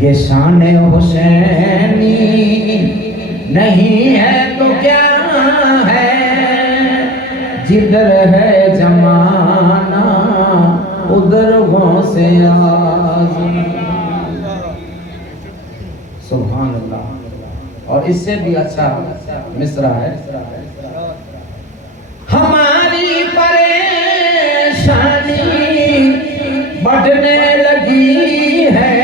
ये शान हुसैनी नहीं है तो क्या है, जिधर है जमाना उधर गौसे आज़म। सुभान अल्लाह। और इससे भी अच्छा मिसरा है, हमारी परेशानी बढ़ने लगी है,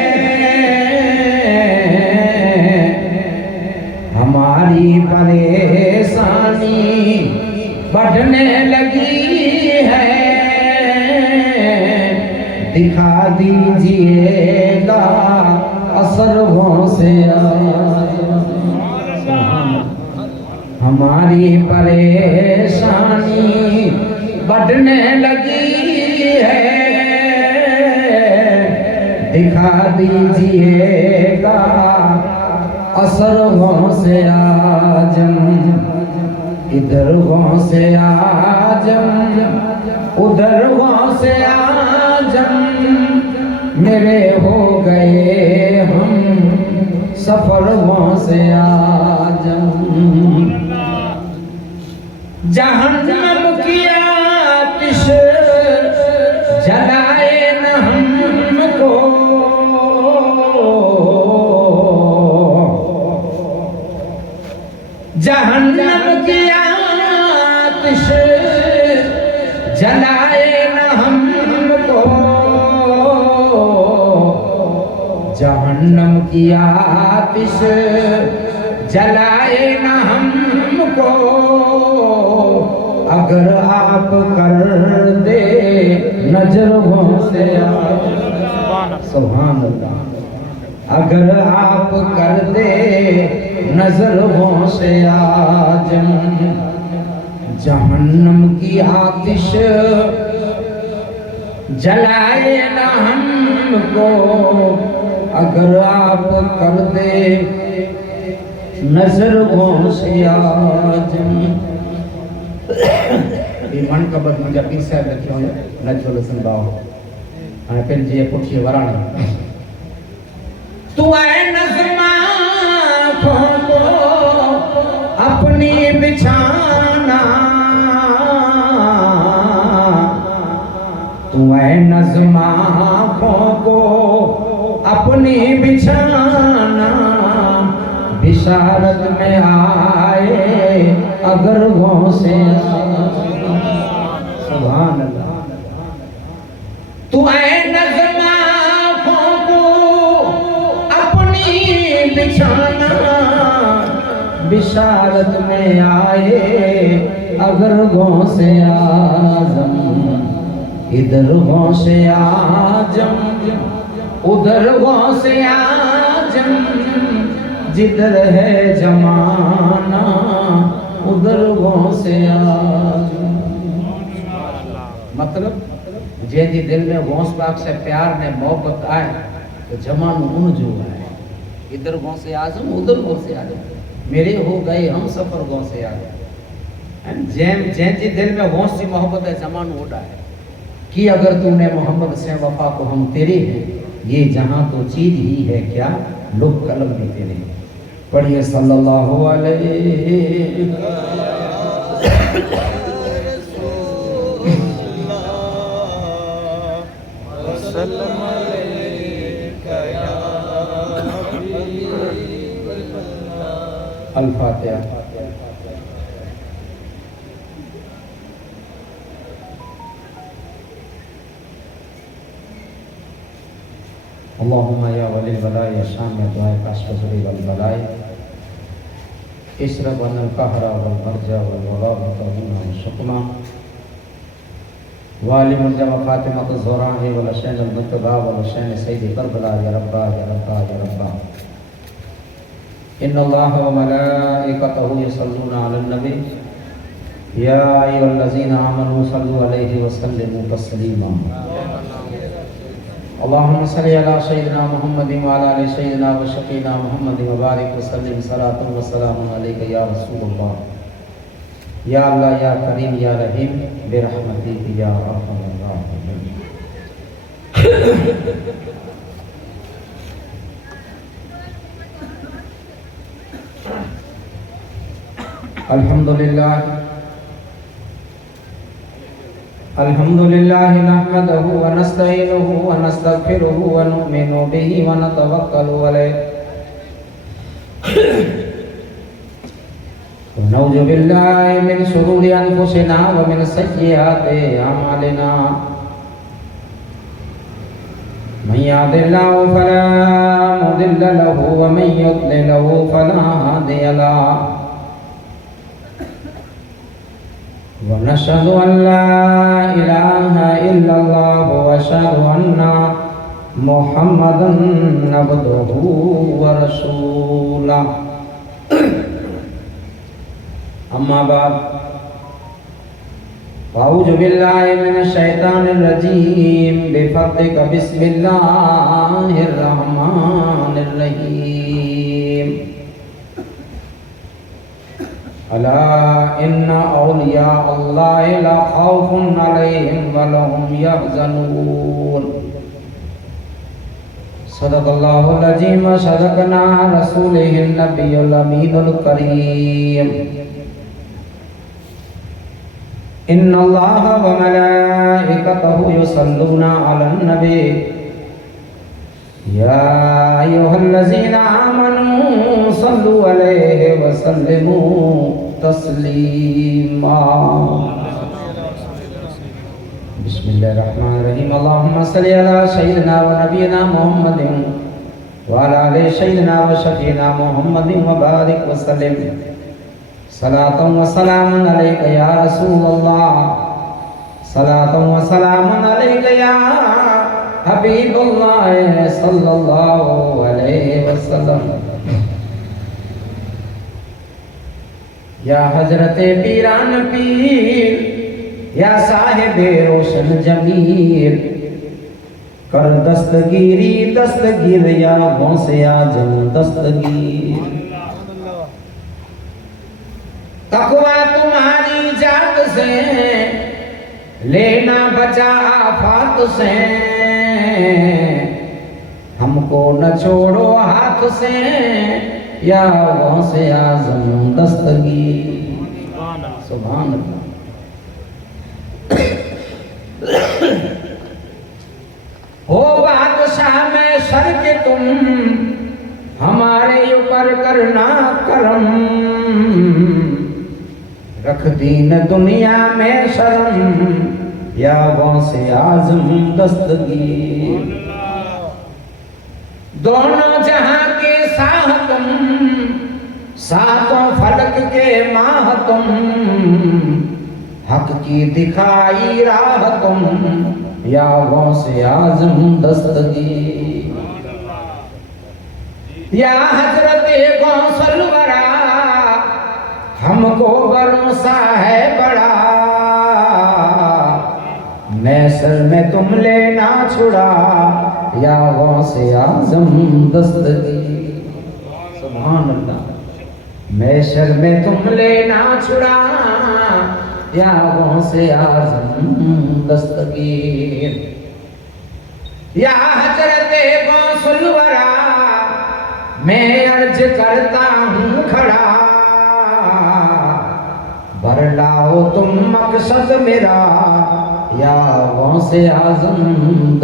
हमारी परेशानी बढ़ने लगी है, दिखा दीजिएगा असर से हमारी परेशानी बढ़ने लगी है, दिखा दीजिएगा असर से आजम। इधर से आजम उधर से आजम, मेरे हो गए हम सफर से आजम। जहन्नम की आतिश जलाए न हमको, जहन्नम की आतिश जलाए न हमको, जहन्नम की आतिश जलाए न हमको, अगर आप कर दे नजरों से सुभान अल्लाह, अगर आप कर दे नजरों से आजम, जहन्नम की आतिश जलाए न हमको, अगर आप कर दे नजरों से आजम। ये मन कबत मुझे पीर साहब रखियो नजरुल हसन बाव हाणे पंहिंजी पुठीअ वराणी। तू है नज़्मा को अपनी बिछाना, तू है नज़्मा को अपनी बिछाना, बिशारत में आए अगर वो से सुभान अल्लाह। तू है नज़्मा को अपनी बिछाना, बिशारत में आए अगर वो से आज़म। इधर वो से आजम उधर वो से आजम, जिधर है जमाना उधर वो से आजम। मतलब जैसी दिल में गौस पाक से प्यार ने मोहब्बत आए तो जमानो उन जो है, इधर गौ से आजम उधर गौ से आजम, मेरे हो गए हम सफर गौ से आजम। जैसी दिल में गौस की मोहब्बत है जमानो उड़ा है कि अगर तूने मोहम्मद से वफा को हम तेरे हैं, ये जहां तो चीज ही है क्या लोग कलम भी तेरे। पढ़िए सल्लल्लाहु अलैहि वसल्लम अल-फातिहा। अल्लाहुम्मा या वलील बलाए या शाम या दुआए काशफ ज़ुरी वल बलाए इशरब अनल कहरा वल मरजा वल वला व तहुना व शुक्मा वाली मुर्जा व फातिमा तो ज़ोरा है वल शैन अल मुतबा वल शैन सैयद करबला या रब्बा या रब्बा या रब्बा। इन्नल्लाह व मलाइकतहु यसल्लूना अलन नबी या अय्युहल्लज़ीना आमनू सल्लु अलैहि व सल्लिमू तस्लीमा। अल्लाहुम्मा सल्लि अला सय्यिदिना मुहम्मदिन व अला आलि सय्यिदिना व शफीना मुहम्मदिन व बारिक व सल्लिम सलातन व सलामुन अलैका या रसूलल्लाह। या अल्लाह या करीम या रहीम बिरहमतिक या अरहमर राहिमीन। अल्हम्दुलिल्लाह नहमदहु व नस्तईनुहु व नस्तगफिरुहु व नु'मिनु बिही व नतवक्कलु अलैहि व नऊज़ु बिल्लाहि मिन शुरूरि अनफुसिना व मिन सय्यिआति अमालिना मन यहदिल्लाहु फला मुदिल्ल लहु व मन युद्लिलहु फला हादिय लहु व नशहदु अन ला इलाहा इल्लल्लाह व अशहदु अन्ना मुहम्मदन अब्दुहु व रसूलुहु अम्मा बाद अऊज़ु बिल्लाहि मिनश शैतानिर रजीम बिफद्लिका बिस्मिल्लाहिर रहमानिर रहीम अला इन्ना औलिया अल्लाहि ला खौफुन अलैहिम व लहुम यहज़नून सदक़ल्लाहुल अज़ीम व सदक़ना रसूलिहिन नबियुल अमीनुल करीम इन्नल्लाह व मलाइकतहु युसल्लूना अलन नबी या अय्युहल्लज़ीना आमनू सल्लु अलैहि व सल्लिमू तस्लीमा बिस्मिल्लाहिर्रहमानिर्रहीम अल्लाहुम्मा सल्लि अला सय्यिदिना व नबियिना मुहम्मदिन व अला आलि सय्यिदिना व शफीना मुहम्मदिन व बारिक व सल्लिम सलातun व सलामुन अलैका या रसूलल्लाह सलातun व सलामुन अलैका या हबीबल्लाह सल्लल्लाहु अलैहि वसल्लम या हजरते पीरान पीर या साहिबे रोशन जमीर कर दस्तगीरी दस्तगीर या गौसे आजम दस्तगीर तकवा तुम्हारी जात से लेना बचा आफात से हमको न छोड़ो हाथ से या गौसे आजम दस्तगीर सुभान अल्लाह हो बादशाह में सर के तुम हमारे ऊपर करना करम रख दीन दुनिया में शर्म या गौसे आजम दस्तगीर दोनों जहां के साह तुम सातों फलक के माह तुम हक की दिखाई राह तुम या गौसे आजम दस्तगीर या हजरत गौसल वरा हमको भरोसा है बड़ा मैसर में तुम लेना छुड़ा या गौसे आजम दस्तगीर सुभान अल्लाह मैसर में तुम लेना छुड़ा या गौसे आजम दस्तगीर या हजरत गौसुल वरा मैं अर्ज करता हूँ खड़ा भर लाओ तुम मकसद मेरा या गौसे आजम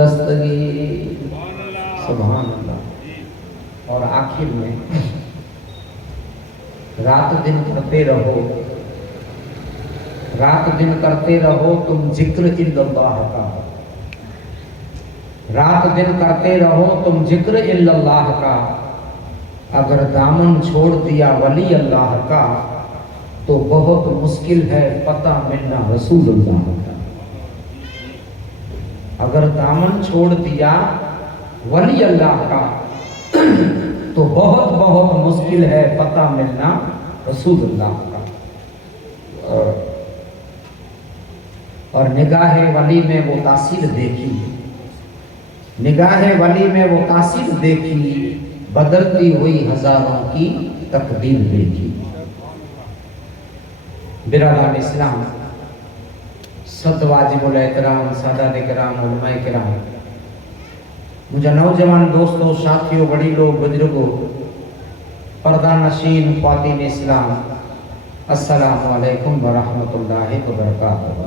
दस्तगीर सुभान अल्लाह। और आखिर में रात दिन करते रहो रात दिन करते रहो तुम जिक्र इल्लल्लाह का रात दिन करते रहो तुम जिक्र इल्लल्लाह का अगर दामन छोड़ दिया वली अल्लाह का तो बहुत मुश्किल है पता मिलना रसूलुल्लाह का अगर दामन छोड़ दिया वली अल्लाह का तो बहुत बहुत मुश्किल है पता मिलना रसूलुल्लाह का और निगाह वली में वो तासीर देखी निगाह वली में वो तासीर देखी बदलती हुई हजारों की तकदीर देखी। बिरादरान इस्लाम सदवाजिबुल एहतराम सादात किराम उलमाए किराम मुझे नौजवान दोस्तों साथियों बड़ी लोग बुजुर्गों पर्दा नशीन ख्वातीन इस्लाम अस्सलामु अलैकुम वरहमतुल्लाहि वबरकातुहू।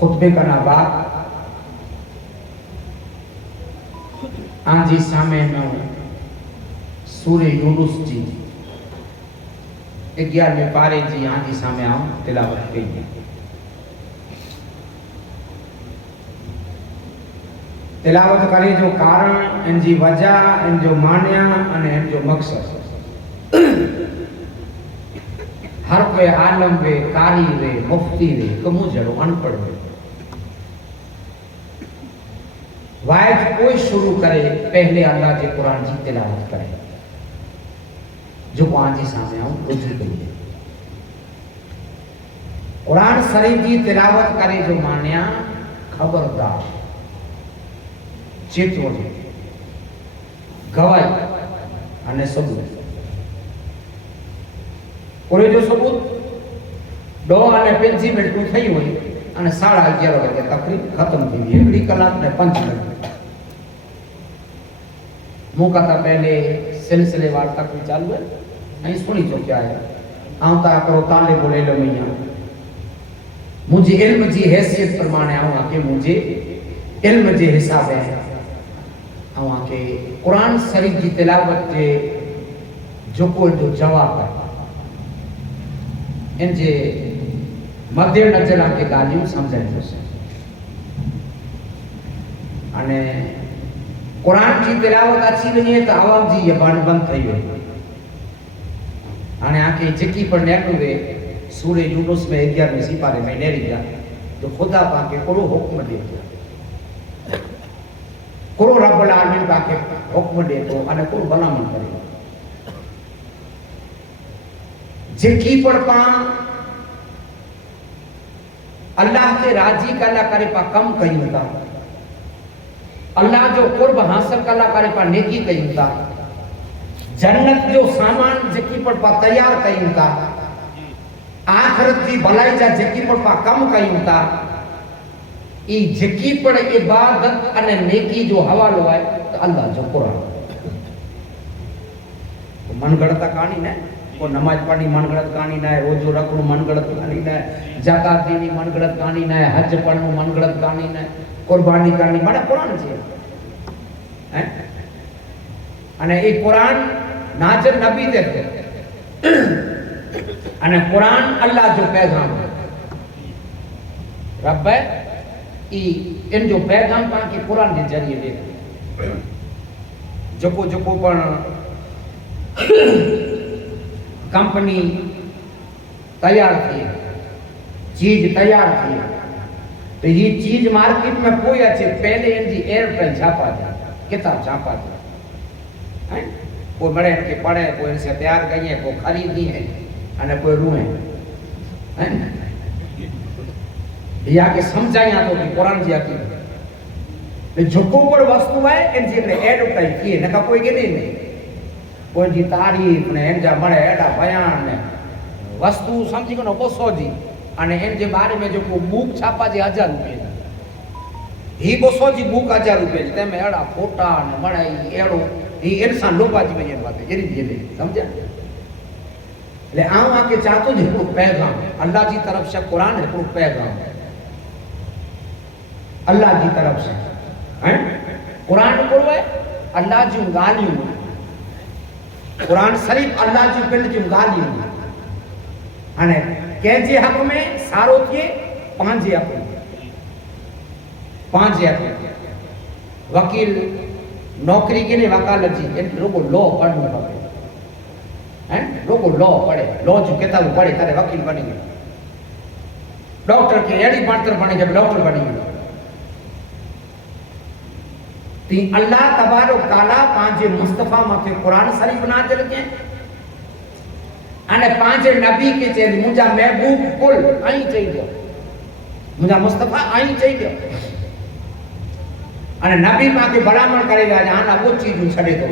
खुतबे का नाबाद आजी सामे सूर्य यूनुस जी 11वें पारे जी आजी सामे आऊं तिलावत कई है। तिलावत करे जो कारण इन जी वजह इन जो मान्या अने इन जो मकसद हर कोई आलम वे कारी वे मुफ्ती वे कमु जड़ो अनपढ़ वे वायद कोई शुरू करे पहले अल्लाह के कुरान जी तिलावत करे जो आजी सामने आऊं रुजू करिए। कुरान शरीफ जी तिलावत करे जो मान्या खबरदार चेतवणी गवाही अने सबूत कोई जो सबूत 2 અને 5 મિનિટ થઈ હોય અને 11:30 વાગે તકરીબ ખતમ થઈ ગઈ 1 કલાક ને 5 મિનિટ मुकाता पहले सिलसिले वार तक चालू है नहीं सुनी जो क्या है आवता करो ताले बोले लो मैया मुझे इल्म जी हैसियत प्रमाणे आऊं आके मुझे इल्म जे हिसाब है आऊं आके कुरान शरीफ जी तिलावत के जो कोई जो जवाब है इन जे मध्य नजर आके गालियों समझाई तो से अने कुरान की तिलावत अच्छी नहीं है तो आवाम जी ये बंद થઈ ગઈ અને આકે જેકી પર નેકુ વે सूर्य यूनुस में 11वें सिपारे में नेरी गया तो खुदा पाके कोरो हुक्म दे दिया कोरो रब्बुल आलमीन पाके हुक्म दे तो अने कोरो भलामण करे जेकी पर पा अल्लाह के राजी कला करे पा कम कयूं था अल्लाह जो कुर्ब हासिल कला करे पा नेकी कयूं था जन्नत जो सामान जेकी पर पा तैयार कयूं था आखिरत की भलाई जा जेकी पर पा कम कयूं था ई जेकी पर इबादत अने नेकी जो हवालो है तो अल्लाह जो कुरान तो मनगढ़ंत कहानी ने को नमाज पढ़नी मनगढ़ंत कहानी ना रोजो रखणु मनगढ़ंत कहानी ना ज़कात देनी मनगढ़ंत कहानी ना हज पढ़नु मनगढ़ंत कहानी ना कुर्बानी करनी माने कुरान छे हैं अने ए कुरान नाज़िल नबी दे अने कुरान अल्लाह जो पैगाम है रब ई इन जो पैगाम पा के कुरान के जरिए दे जको जको पण कंपनी तैयार थी चीज तैयार थी तो ये चीज मार्केट में कोई अच्छे पहले इनकी एयरटेल छापा था किताब छापा था हैं कोई बड़े इनके पढ़े कोई इनसे तैयार गई है कोई खरीदी है अने कोई रुए हैं या के समझाया तो कि कुरान जी आकी तो झुको पर वस्तु है इनसे ने एडवर्टाइज किए न का कोई के नहीं कोई जी तारीफ ने इन जा मळे एडा बयान ने वस्तु समझी को 200 जी અને એમ જે બારે મે જો કો બુક છાપા જે 1000 રૂપિયા ही 200 जी बुक 1000 રૂપિયા તેમે એડા ફોટા ને મળાઈ એડો ही इंसान लोबाजी में ये बात है ये समझा ले आऊं आके चाहतो जे को पैगाम अल्लाह की तरफ से कुरान है को पैगाम अल्लाह की तरफ से हैं कुरान को है अल्लाह जी गालियों कुरान शरीफ अल्लाह जी पिंड जी गालियों अने के जे हक में सारो थिए पांजे हक वकील नौकरी के लिए वकालत जी लोगो लॉ पढ़नो पड़े हैं लोगो लॉ पढ़े लॉ जो किताब पढ़े तारे वकील बनेंगे डॉक्टर के एडी मास्टर बनेंगे डॉक्टर बनेंगे ती अल्लाह तबारक तआला पांजे मुस्तफा माथे कुरान शरीफ नाज़िल के अने पांचे नबी के चे मुजा महबूब कुल आई चाहिए मुजा मुस्तफा आई चाहिए अने नबी पाके भलामण करेगा आना वो चीज छड़े तो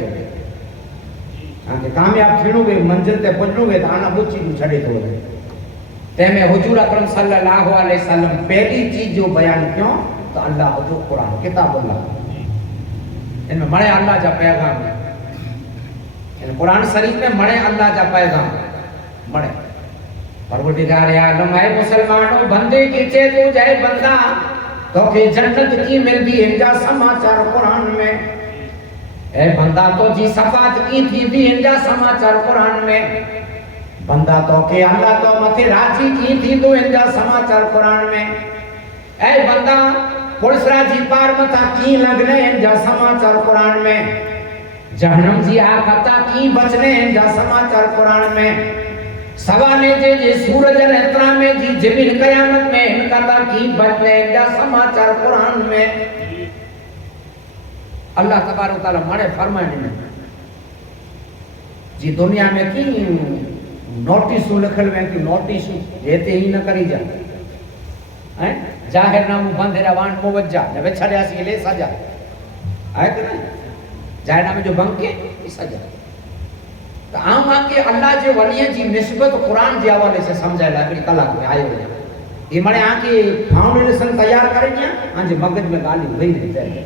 आके कामयाब थिणो वे मंजिल ते पहुंचणो वे आना वो चीज छड़े तो तेमे हुजूर अकरम सल्लल्लाहु अलैहि वसल्लम पहली चीज जो बयान क्यों तो अल्लाह जो कुरान किताब अल्लाह इनमें मड़े अल्लाह जा पैगाम है। इन कुरान शरीफ में मड़े अल्लाह जा पैगाम मड़े। परवरदिगार आलम है मुसलमानों बंदे की चे तू जाए बंदा तो के जन्नत की मिलती इनका समाचार कुरान में। ए बंदा तो जी सफात की थी भी इनका समाचार कुरान में। बंदा तो के अल्लाह तो मथे राजी की थी तो इनका समाचार कुरान में। ए बंदा पुलिस राजी पार मता की लगने इनका समाचार कुरान में। जहन्नम जी आखता की बचने इनका समाचार कुरान में। सवाने जे सूरज नेत्रा में जी जमीन कयामत में इनका ता की बचने इनका समाचार कुरान में। अल्लाह तबारक व तआला मड़े फरमाने में जी दुनिया में की नोटिस लिखल में कि नोटिस देते ही न करी जा हैं जाहिरनामो बंद है वाण मुवज्जा ने बेछड़िया सी ले सजा है कि नहीं जाहिरनामे जो बंद के सजा। तो आम आके अल्लाह जे वलिय जी निस्बत कुरान जे हवाले से समझाए हिकिड़ी कलाक में आयो ये मणे आके फाउंडेशन तैयार करे दिया आजे मगज में गाली वही रही है।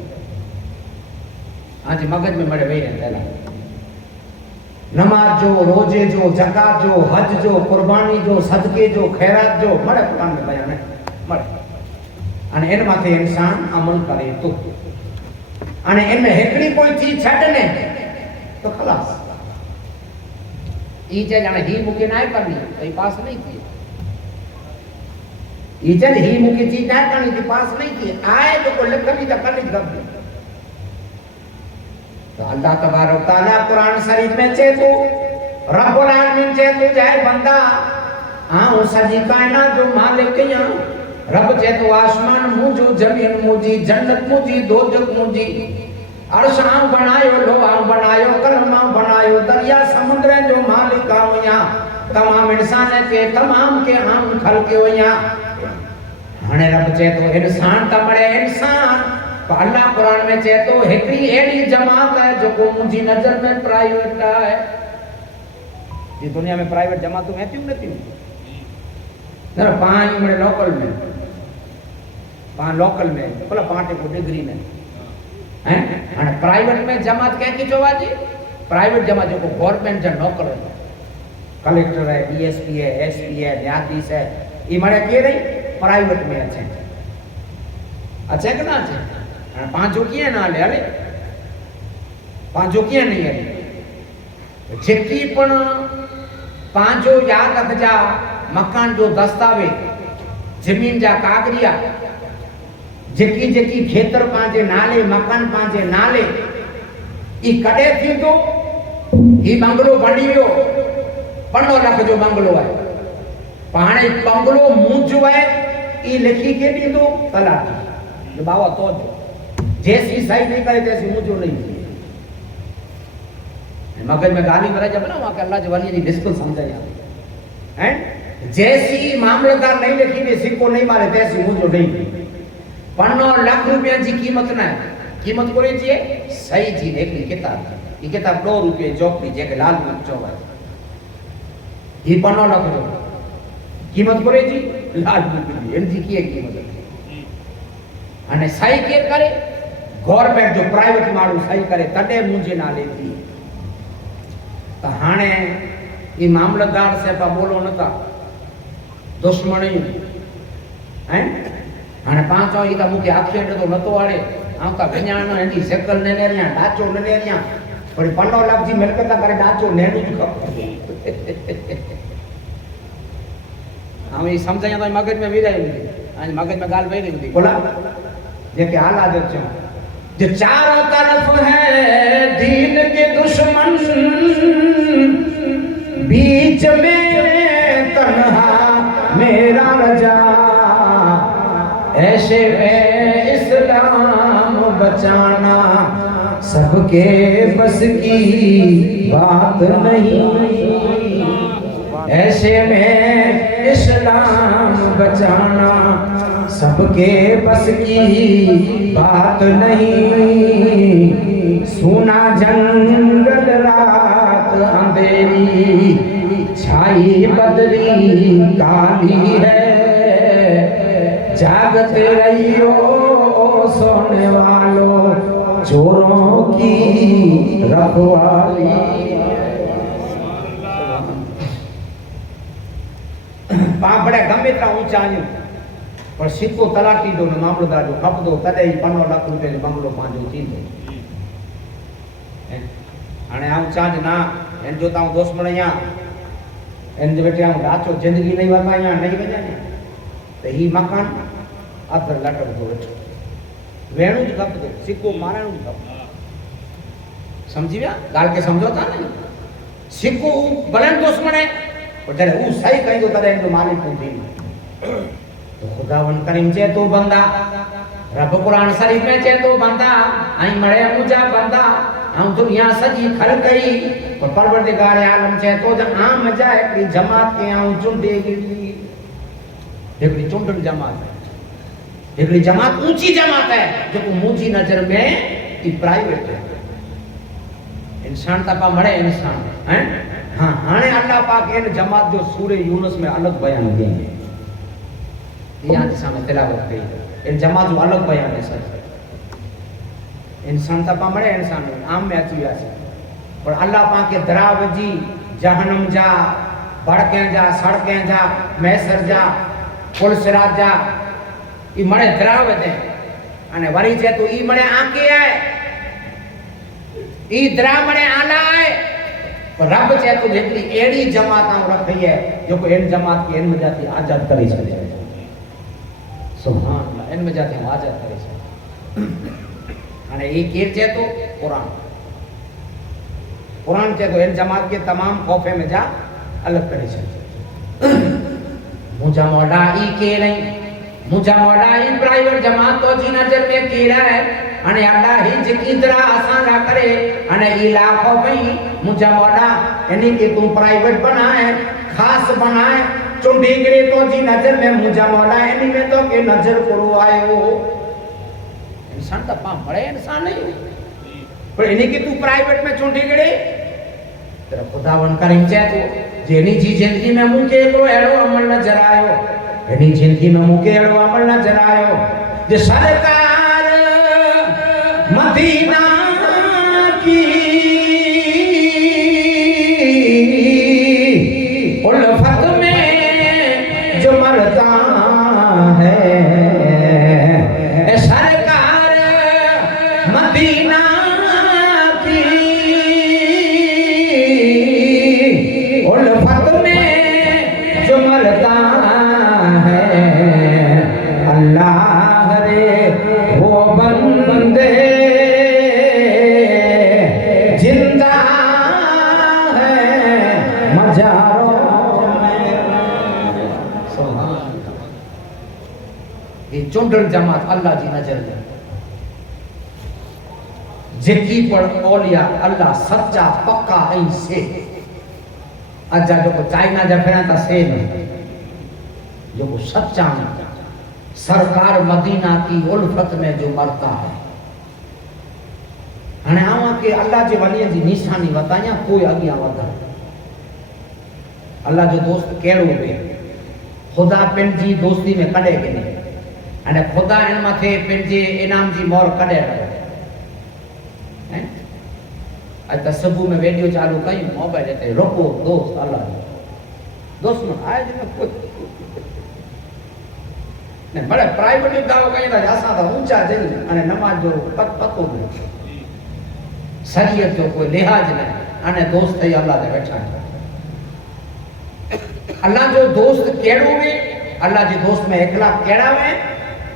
आजे मगज में मड़े वही रहता है। नमाज जो रोजे जो ज़कात जो हज जो कुर्बानी जो सदके जो खैरात जो मड़े कुरान में बयान है मड़े। अने इन माथे इंसान अमल करे तो अने इन हिकिड़ी कोई चीज छडने तो खलास ई जाने ही मुके ना करनी तो पास नहीं थी। ई जन ही मुके चीज ना करनी थी पास नहीं थी आए तो को लिखनी तो करनी गब। तो अल्लाह तबारक व तआला कुरान शरीफ में चे तो रब्बुल आलमीन चे तो जाए बंदा हां सजी कायनात जो मालिक या रब चे तो आसमान मुझो जमीन मुझी जन्नत मुझी दोजख मुझी अर्श आऊं बनायो लोहां बनायो कलमा बनायो दरिया समुद्र जो मालिक आऊं तमाम इंसान के तमाम के हम खल के होया हने रब चे तो इंसान तमड़े इंसान तो अल्लाह कुरान में चे तो हिकड़ी एडी जमात है जो को मुझी नजर में प्राइवेट है। ये दुनिया में प्राइवेट जमातों में क्यों नहीं जरा पांच में लोकल में पांच लोकल में बोला पांच को डिग्री में हैं और प्राइवेट में जमात क्या की जोवा जी प्राइवेट जमात जो को गवर्नमेंट जो नौकर है कलेक्टर है डीएसपी है एसपी है न्यायाधीश है ये मरे के नहीं प्राइवेट में अच्छे अच्छे कि ना अच्छे पांचों किए ना ले अले पांचों किए नहीं है जेकी पण पांचो याद रखजा मकान जो दस्तावेज जमीन जा कागरिया जेकी जेकी खेतर पांचे नाले मकान पांचे नाले ई कड़े थी तो ई बंगलो बनी वियो 15 लाख जो बंगलो है पाणे बंगलो मुंजो है ई लिखी के दी दो तलाक जो बाबा तो जैसी सही नहीं करे तैसी मुंजो नहीं मगज में गाली भरा जब ना वहां के अल्लाह जवानी जी बिल्कुल समझाया हैं जैसी मामलतदार नहीं लिखी ने सिक्को नहीं मारे तैसी मुंजो नहीं 15 लाख रुपया जी कीमत ना कीमत कोई जी सही जी देखनी किताब ये किताब 2 रुपये जोपी जे के लाल में चौबा ये 15 लाख जो कीमत कोई जी लाल में एन जी की कीमत अने सही के करे गवर्नमेंट जो प्राइवेट मारू सही करे तडे मुंजे ना लेती तो हाने ये मामलतदार से पा बोलो नता दुश्मनी हैं हाने पांचो ई ता मुके आखे तो नतो वाले आवता गण्यानो एनी शकल ने रिया डाचो ने रिया पर 15 लाख जी मिलकत करे डाचो नेनु ज खप हम ये समझाया तो मगज में विराई आज मगज में गाल वेरी हुई बोला जे के हाल आदत छ जो चारों तरफ है दीन के दुश्मन बीच में तन्हा मेरा रजा ऐसे में इस्लाम बचाना सबके बस की बात नहीं ऐसे में इस्लाम बचाना सबके बस की बात नहीं सुना जंगल रात अंधेरी छाई बदरी काली है जागते रहियो सोने वालों चोरों की रखवाली। पापड़े गमे ता ऊंचा आयूं पर सिक्को तलाटी जो ने मामलदार जो खपदो तदे 15 लाख रुपए जो बंगलो पांजो थींदो। हाणे आऊं चांज ना एन जो ताऊं दोस्त मणिया एन जो बेटे आऊं राचो जिंदगी नहीं वधाया नहीं वजाया तो ही मकान अदर लटक दो वेणु ज खपदो सिक्को मारणु ज खपदो। समझी विया गाल के समझो था नहीं सिक्को भलन दुश्मन है पर जरे वो सही कहीं तो तदे जो मालिक थी तो खुदावन करीम चे तो बंदा रब कुरान शरीफ में चे तो बंदा आई मड़े मुजा बंदा हम दुनिया सजी खल गई पर परवरदिगार आलम चे तो ज आम जा एकड़ी जमात के आऊं चुंडे गिरी एकड़ी चुंडन जमात है एकड़ी जमात ऊंची जमात है जो मुंजी नजर में ई प्राइवेट है इंसान तपा मड़े इंसान हैं। हाँ हाने अल्लाह पाक इन जमात जो सूरे यूनुस में अलग बयान दिए यहाँ के सामने तिलावत कई इन जमात जो अलग बयान है सर इंसान तपा मड़े इंसान आम में अची वियासीं पर अल्लाह पाक के दराव जी जहन्नम जा भड़कें जा सड़कें जा मैसर जा पुल सिरात जा ई मड़े दराव दे अने वरी जे तो ई मड़े आके है ई दरा मड़े आला है पर रब चे तो जेतरी एड़ी जमात रखी है जो को इन जमात की इन जाती आजाद करी छे सुभान अल्लाह इन जाती आजाद करी छे। अने ई केर चे तो कुरान कुरान चे तो इन जमात के तमाम खौफे में जा अलग करी छे। मुझा मोड़ा ई के नहीं मुझा मोड़ा ई प्राइवेट जमात तो जी नजर में केरा है अने अल्लाह ही जिकी तरह आसान ना करे अने ई लाखों भई मुझा मोड़ा यानी कि तुम प्राइवेट बनाए खास बनाए चुंडी गिरे तो जी नजर में मुझा मोड़ा यानी में तो के नजर करो आयो इंसान तो पा मरे इंसान नहीं पर इन्हीं की तू प्राइवेट में चुंडी गिरे तेरा खुदावन करीम चे तो जेनी जी जिंदगी में मुके को एड़ो अमल नजर आयो एनी जिंदगी में मुके एड़ो अमल नजर आयो जे सरकार मदीना की उल्फत में जो मरता है सरकार मदीना की उल्फत में जो मरता है अल्लाह रे वो बंदे जिंदा है मजारों ये चुंडल जमात अल्लाह जी नजर में जेकी पर औलिया अल्लाह सच्चा पक्का ऐं से अजा जो चाइना जा फिरन था से जो सच्चा सरकार मदीना की उल्फत में जो मरता है हने आवा के अल्लाह जे वली जी निशानी बताया कोई अगिया वधा अल्लाह जो दोस्त केड़ो बे खुदा पिन जी दोस्ती में कड़े के नहीं अने खुदा इन मथे पिन जे इनाम जी मोर कड़े रहे हैं आज सुबह में वीडियो चालू कई मोबाइल ते रोको दोस्त अल्लाह दोस्त में आए जे कोई ने बड़े प्राइवेट दाव कई ता असा ता ऊंचा जई अने नमाज जो पतो नहीं शरीयत जो कोई लिहाज नहीं अने दोस्त ही अल्लाह दे बैठा है अल्लाह जो दोस्त केड़ो में अल्लाह जी दोस्त में इखलाक केड़ा में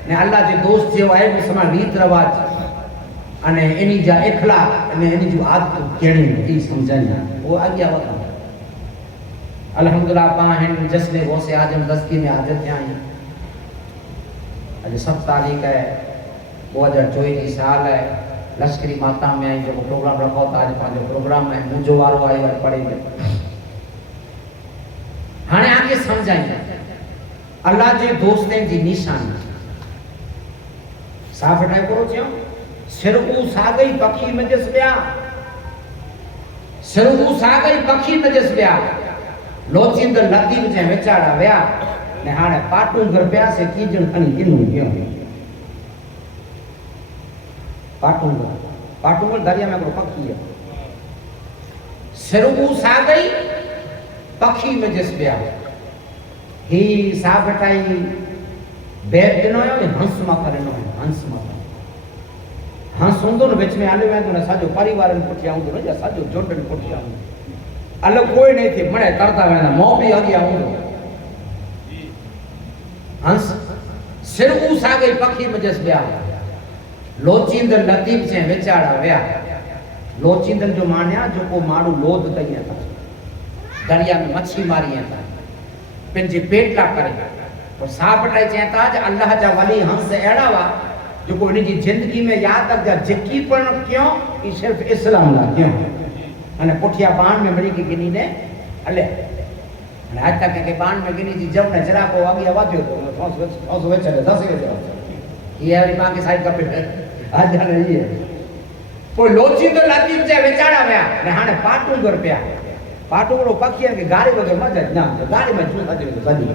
ने अल्लाह जी दोस्त जो है मुसलमान रीत रिवाज अने इनी जा इखलाक अने इनी जो आदत केड़ी ई समझना वो आगे वता अल्हम्दुलिल्लाह पाहन जश्न गौसे आजम दस्ती में हाजिर थिया आज 7 तारीख है 2024 की साल है लश्करी माता में आई जो प्रोग्राम रखो था आज पांचो प्रोग्राम में मुझो वारो आई वर पड़े में हाने आके समझाई अल्लाह जे दोस्तें जी निशानी साफ टाइप करो थियो सिरऊ सागई पखी मजस पिया सिरऊ सागई पखी मजस पिया लोचिंद नदी में विचारा वया ने हाने पाटू घर पिया से कीजण खणी किनु गयो पाटू पाटुंगल दरिया में को पक्षी है सिरगू सा गई पक्षी में जिस ब्या ही सा बटाई बैग दिनो है हंस मा करनो है हंस मा हंस होंदो न बीच में आले में तो न साजो परिवार ने पुठिया होंदो न या साजो जोडन पुठिया होंदो अलग कोई नहीं थी मणे करता वेना मो भी आगे होंदो हंस सिरगू सा गई पक्षी में जिस ब्या लोचिंद लतीफ से विचारा व्या लोचिंद जो मान्या जो को मारू लोद कई था दरिया में मच्छी मारी था पिंजी पेटला करे और सापटाई चेता अल्लाह जा वली हंस एड़ा वा जो को इनकी जिंदगी में याद रख जा जिक्की पण क्यों कि सिर्फ इस्लाम ला क्यों अने पुठिया बाण में मरी की गिनी ने अले अने आज तक के बाण में गिनी जी जब ने जरा को आगे आवाज हो तो वे चले 10 बजे ये वाली मां की साइड का पे आज जाने ये कोई लोची तो लतीफ से बेचारा गया ने हाने पाटुंगर पे पाटुंगरो पक्षी के गाड़ी वगे मजा ना गाड़ी में चूसा दे तो सदी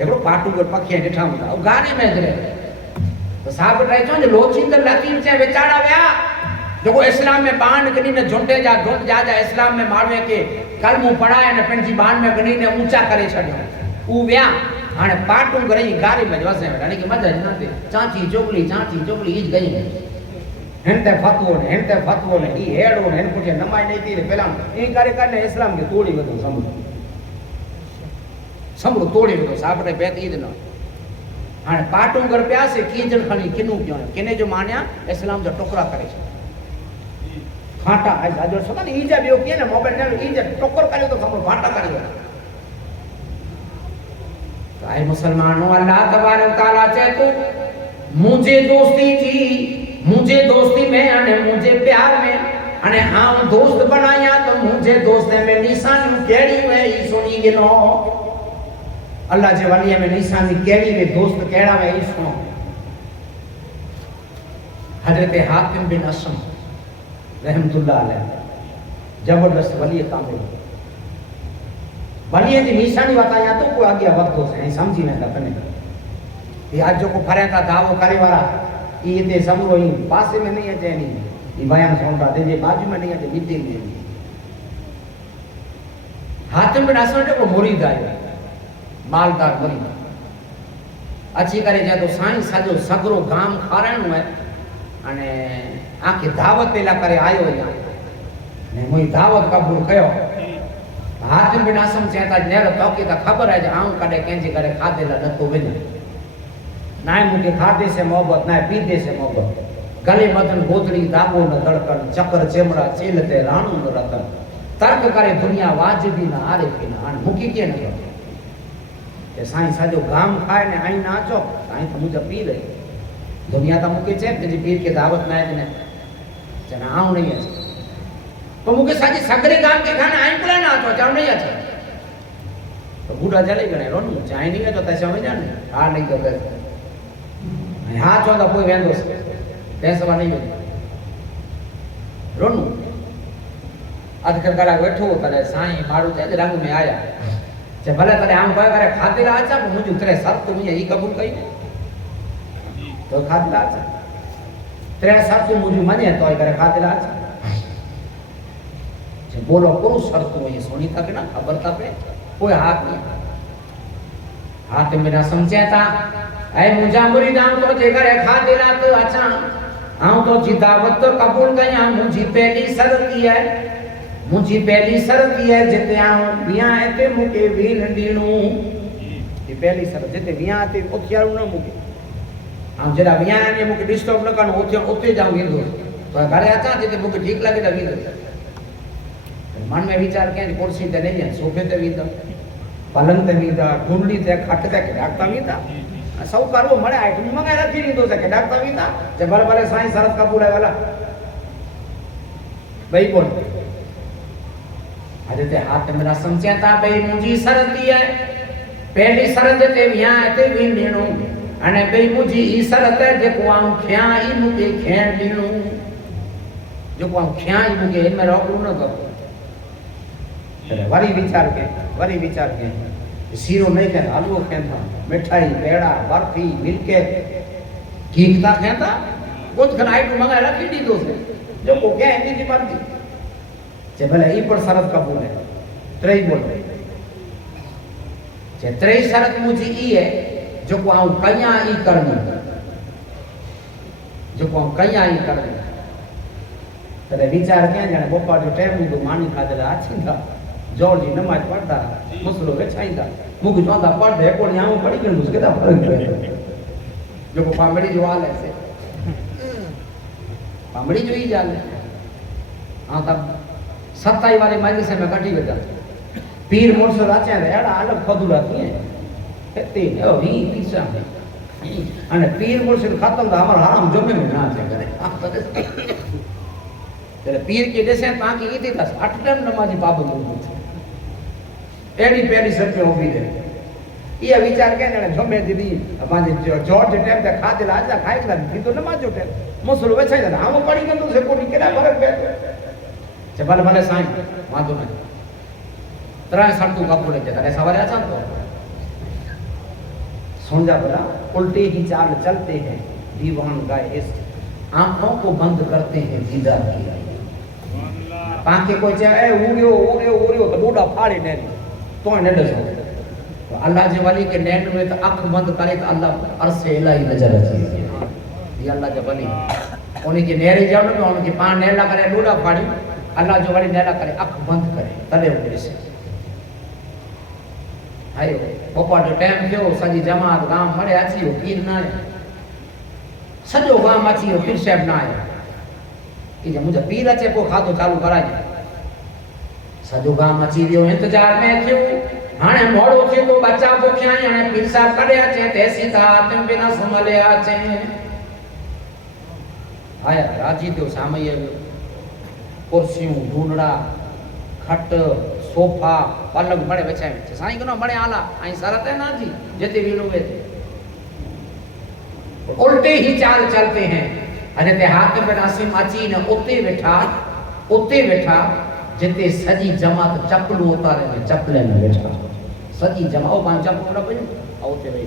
एकरो पाटुंगर पक्षी डेठा हुंदा और गाड़ी में जरे तो साहब रहे जो लोची तो लतीफ से बेचारा गया जो को इस्लाम में बाण गनी ने झुंडे जा ढोल जा इस्लाम में मारवे के कलमू पढ़ाए ने पंजी बाण में गनी ने ऊंचा करे छड्यो ऊ व्या हाने पाटुंगर ही गाड़ी में वसे यानी कि मजा ना दे चाची चोकली इज गई हेंते फतवो ने ई हेडो ने पुछे नमाई नहीं थी पहला ई करे करने इस्लाम के तोड़ी वदो समरो तोड़ी वदो सापड़े बेत ईद न हाने पाटुंगर प्यासे कीजण खणी किनु क्यों किने जो मान्या इस्लाम जो टुकड़ा करे छे फाटा आज जो सदा ई जा बियो के ने मोबाइल ने ई जा टोकर करे तो समरो फाटा करे तो आई मुसलमानों अल्लाह तबारक तआला चाहे तो मुझे दोस्ती में अने मुझे प्यार में अने हम दोस्त बनाया तो मुझे दोस्त में निशानी केड़ी है ई सुनी गिनो अल्लाह जे वाली में निशानी केड़ी है दोस्त केड़ा है ई सुनो हजरत हातिम बिन असम रहमतुल्लाह अलैह जबरदस्त वली कामिल वली जी निशानी बताया तो कोई आगे वक्त हो से समझी में तने ये आज जो को फरे था दावो करे वाला ये ते समरो ही पासे में नहीं है जैनी ये बयान सुनता दे जे बाजू में नहीं है बीते नहीं हातिम बिन असम जो मुरीद आयो मालदार मुरीद अच्छी करे जा तो साईं साजो सगरो गाम खाराणो है अने आके दावत पेला करे आयो या ने मोई दावत कबूल कयो हातिम बिन असम चेता नेर तोकी त खबर है जे आऊं कदे केंजी करे खादेला नतो वने ना मुझे खादे से मोहब्बत ना पीते से मोहब्बत गले मदन गोदड़ी दागो न धड़कन चक्कर चेमड़ा चेलते राणू न रतन तर्क करे दुनिया वाजिबी न आरे के न हां मुकी के न के साईं साजो गाम खाए ने आई नाचो साईं तो मुझे पी रही दुनिया तो मुके छे के पीर के दावत ना है ने जना आऊं नहीं है तो मुके साजी सगरी गाम के खाने आई पुला नाचो जाऊ नहीं है तो बूढ़ा चले गए रोन चाय नहीं है तो तैसे हो जाने हां नहीं तो हाँ चौदह कोई वेंदो पैसा नहीं वेंदो रोनू अधकर कला बैठो करे साईं मारू थे रंग में आया जे भले करे आम कहे करे खातिर आचा मुझे तेरे शर्त मुझे ही कबूल कई तो खातिर आचा तेरे शर्त मुझे मने तो करे खातिर आचा जे बोलो पुरुष शर्त ये सोनी तक ना खबर तक कोई हाथ नहीं हाथ मेरा समझता ऐ मुझा मुरीदां तो जे करे खादिला तो अच्छा आऊं तो जी दावत तो कबूल कया मुझी पहली शर्त है जते आऊं बिया एते मुके वीन दीणू ये पहली शर्त जते बिया ते ओथियारू न मुके आऊं जरा बिया ने मुके डिस्टर्ब न कनो ओते जाऊं वींदो तो घरे अच्छा जते मुके ठीक लागे त वींदो मन में विचार के कुर्सी ते नहीं है सोफे ते वींदो पलंग ते वींदा ढूंढली ते खट ते डाकता वींदा सब करवो मळे आइटम मंगाई रखी लीधो से के डाकता वींदा जे भले भले साईं शरत कबूल है वाला भाई बोल अजे ते हाथ मेरा समझता भाई मुजी शरत है पहली शरत ते विया ते वींदीणो अने भाई मुजी ई शरत है जेको आऊं खया ई मुके खेण दीणो जेको आऊं खया ई मुके में रोकू न तो वरी विचार के सीरो नहीं कहता हलवो कहता मिठाई पेड़ा बर्फी मिलके कीकता कहता गोद खन आइटू मंगाए रखी दीदो से जो को क्या है दी मर्जी जे भले ई पर शरत कबूल है त्रेई बोल जे त्रेई शरत मुजी ई है जो को आऊं कया ई करनी जो को कया ई करनी तरे विचार क्या जाने बोपा जो टाइम दो मानी खादला आछींदा जॉर्ज जी नमाज पढ़ता मुसलो वेछाईंदा मुके चोंदा पढ़दे को न्याऊ पढ़ी के मुझके दा फर्क पए जो को पामड़ी जो हाल है से पामड़ी जो ही जाल हां तब 27 वाले माजी से मैं कटी गया पीर मोरसो राचे एड़ा अलग खदुला थी ते ओ ही पीसा में अने पीर मोरसो खत्म दा हमर हराम जमे में ना छे करे तेरे पीर के देसे ताकि ई थी 8 टाइम नमाजी पाबंद हो एडी पेडी सब पे होवी दे ये विचार के ने जमे दीदी माजे जॉर्ज टाइम ते खाते लाजा खाई ला थी तो नमाज जो टाइम मुसलो वेछाई दा हम पड़ी गंदो से कोनी केड़ा फर्क पे छे भले भले साईं वांदो नहीं तरा सटू कपूर के तरे सवारे आचा तो सुन जा बड़ा उल्टे ही चाल चलते हैं दीवान गाए इस आंखों को बंद करते हैं दीदार की पाके कोई चे ए उड़ियो तो बूढ़ा फाड़े ने तो ने दसो तो अल्लाह जे वाली के नैन में तो आंख बंद करे तो अल्लाह अरसे इलाही नजर अची ये अल्लाह जे वाली उन्हीं के नेरे जाओ ना उनके पान नेला करे बूढ़ा फाड़ी अल्लाह जो वाली नेला करे आंख बंद करे तले उड़े से आयो पप्पा जो टाइम थियो सजी जमात गांव मरे अची हो पीर ना सजो गांव अची हो पीर साहब ना आया कि जे मुझे पीर अचे को खातो चालू कराई सजो गांव अची वियो इंतजार में थियो हाने मोड़ो थियो तो बच्चा भूख्या हाने पीर साहब कड़े अचे ते सीधा तुम बिना संभले अचे आया राजी थियो सामय कुर्सियों ढूंढड़ा खट सोफा पलंग बड़े बचाए साईं कनो बड़े आला आई शरत है ना जी जते भी लोग उल्टे ही चाल चलते हैं अरे ते हाथ पे नासिम अची न उते बैठा जिते सजी जमात चपलू उतारे में चपले में बैठा सजी जमाओ पांच चपलू न पयो औते रही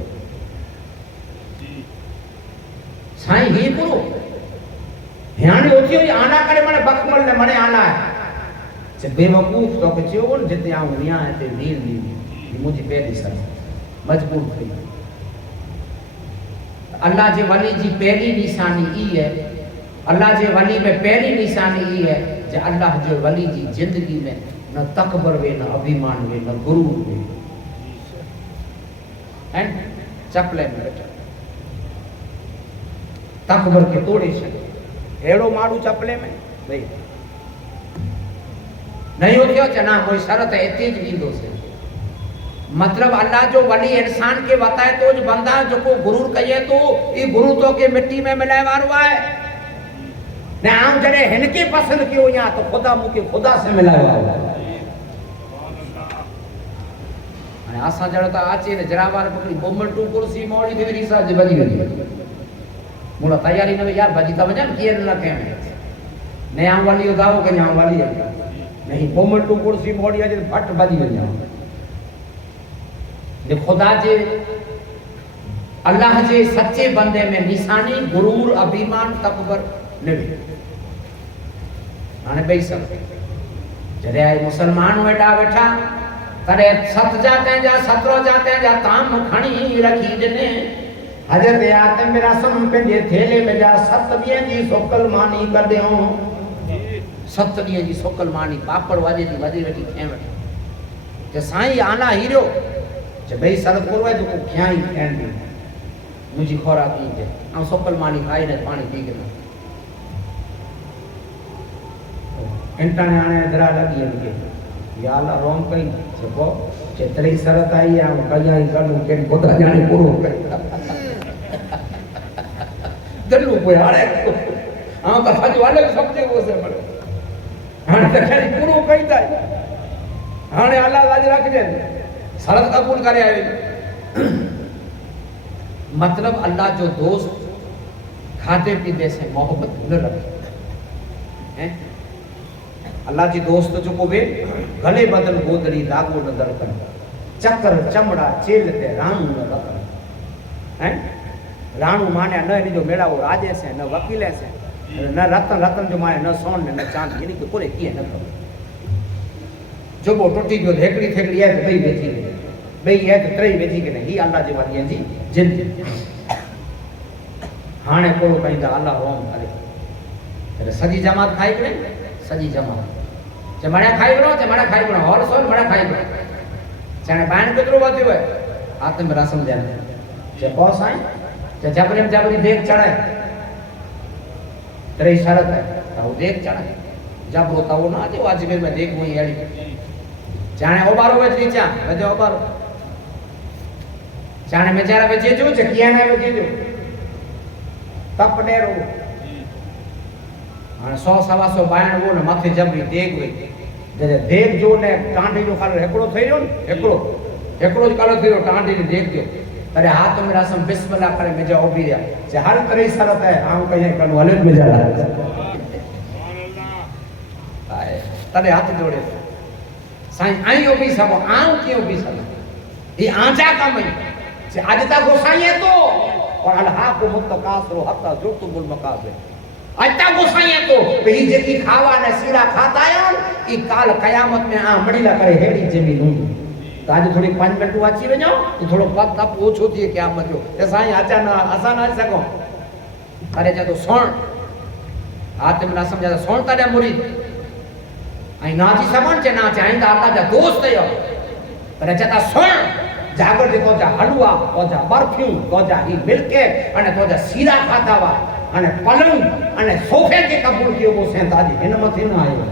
साईं ही पुरो ध्यान होती हो आना करे मने बखमल ने मने आना है जे बेवकूफ तो के चियो जिते आ दुनिया है ते नील नी मुझे पहली सर मजबूर थी अल्लाह जे वली जी पहली निशानी ई है अल्लाह जे वली में पहली निशानी ई है जे अल्लाह जो वली जी जिंदगी में न तकबर वे न अभिमान वे न गुरूर वे हैं चपले में बैठा तकबर के तोड़े छे एड़ो मारू चपले में नहीं नहीं हो थियो चना कोई शरत है तेज नींदो से मतलब अल्लाह जो वली इंसान के बताए तो जो बंदा जो को गुरूर कहे तो ये गुरु तो के मिट्टी में मिलाए वारो है ने आम जड़े हिनके पसंद कियो या तो खुदा मुके खुदा से मिलाए वारो अने आसा जड़ा तो आचे ने जरावार पकड़ी बोमल टू कुर्सी मोड़ी देवी रीसा जे बजी गई मोला तैयारी न यार बजी त वजन किए न के ने आम वाली दाव के आम वाली नहीं बोमल टू कुर्सी मोड़ी अजे फट बजी गई जे खुदा जे अल्लाह जे सच्चे बंदे में निशानी गुरूर अभिमान तकबर नहीं आने बेई सब जरे आए मुसलमान वेटा बैठा तरे सत जाते जा 17 जाते जा ताम खणी रखी जने हजरत आते मेरा सम पे थेले में जा 7 दिए जी सोकल मानी कर दे 7 दिए जी सोकल मानी पापड़ वाजे जी वाजे वेठी खेव जे साईं आना हीरो जे भाई सरद कोरो है तो को क्या ही खेन दी मुझी खोरा की जे आ सोकल मानी खाई ने पानी पी के इंटाने आने दरा लगी इनके या अल्लाह रोम कई सबो चेतरी सरत आई आ कया ही कर के गोदरा जाने पूरो कर दल्लू कोई हारे हां तो सज वाले समझे वो से बड़े हां तो खरी पूरो कई दा हाने अल्लाह लाज रख दे सरत कबूल करे आवे मतलब अल्लाह जो दोस्त खाते पीते से मोहब्बत न रखे हैं अल्लाह जी दोस्त जो को वे गले बदल गोदड़ी दागो न दरकन चक्कर चमड़ा चेल ते राम न रखन हैं રાણું માને ન એની જો મેળાવો રાજે છે ન વકીલે છે ન રતન જો માને ન સોન ને ન ચાંદ એની કે કોને કીએ ન ખબર જો બહુ તૂટી ગયો હેકડી થેકડી એ ભાઈ વેચી ગઈ ભાઈ એક ત્રય વેચી ગઈ ને ઈ અલ્લાહ જેવા જી જિંદગી હાણે કોળો કઈ દા અલ્લાહ રોમ કરે એટલે સજી જમાત ખાઈ ગઈ સજી જમાત જમાડે ખાઈ ગયો હોલ સોલ મળે ખાઈ ગયો જાણે બાણ કતરો વાત્યો હોય આત્મ રસમ ધ્યાન જે બોસ આય જે જબરી દેખ ચડાય ત્રય શરત है तो देख चढ़ाए जब होता वो ना जो अजमेर में देख वही एड़ी जाने ओबारो में नीचा वजह ओबारो जाने में जरा वजह जो किया ना वजह जो तप डेरो हां 100-125 बायण वो ने माथे जबरी देख हुई जरे देख जो ने टांडी जो कलर एकड़ो થઈ રહ્યો ને એકड़ो જ કલર થઈ રહ્યો टांडी ने देख दो अरे हाथ में रसम बिस्मिल्लाह करे में जो ओबी दिया जे हर तरह शरत है आऊं कहीं कनु हले में जा सुभान अल्लाह आए तने हाथ जोड़े साईं आई ओबी सब आऊं क्यों ओबी सब ये आजा कम है जे आज तक गोसाई है तो और अल्लाह को मुतकासरो हत्ता जुतुल मकाबे आज तक गोसाई है तो भई जे की खावा ने सीरा खाता है ई काल कयामत में आ मड़ीला करे हेड़ी जमीन हुंदी तो आज थोड़ी 5 मिनट वाची वञो तो थोड़ो पग तप ओछो थिए क्या मजो ते साईं आचा ना असा ना सको अरे जे तो सोण हाथ में ना समझा सोण तने मुरीद आई ना जी समण जे ना चाहि ता अल्लाह जा दोस्त यो अरे जता सोण जागर जे तो जा हलवा तो जा परफ्यूम तो जा ही मिल्के अने तो जा सीरा खातावा अने पलंग अने सोफे के कबूल कियो वो सेंताजी इन मथे ना आयो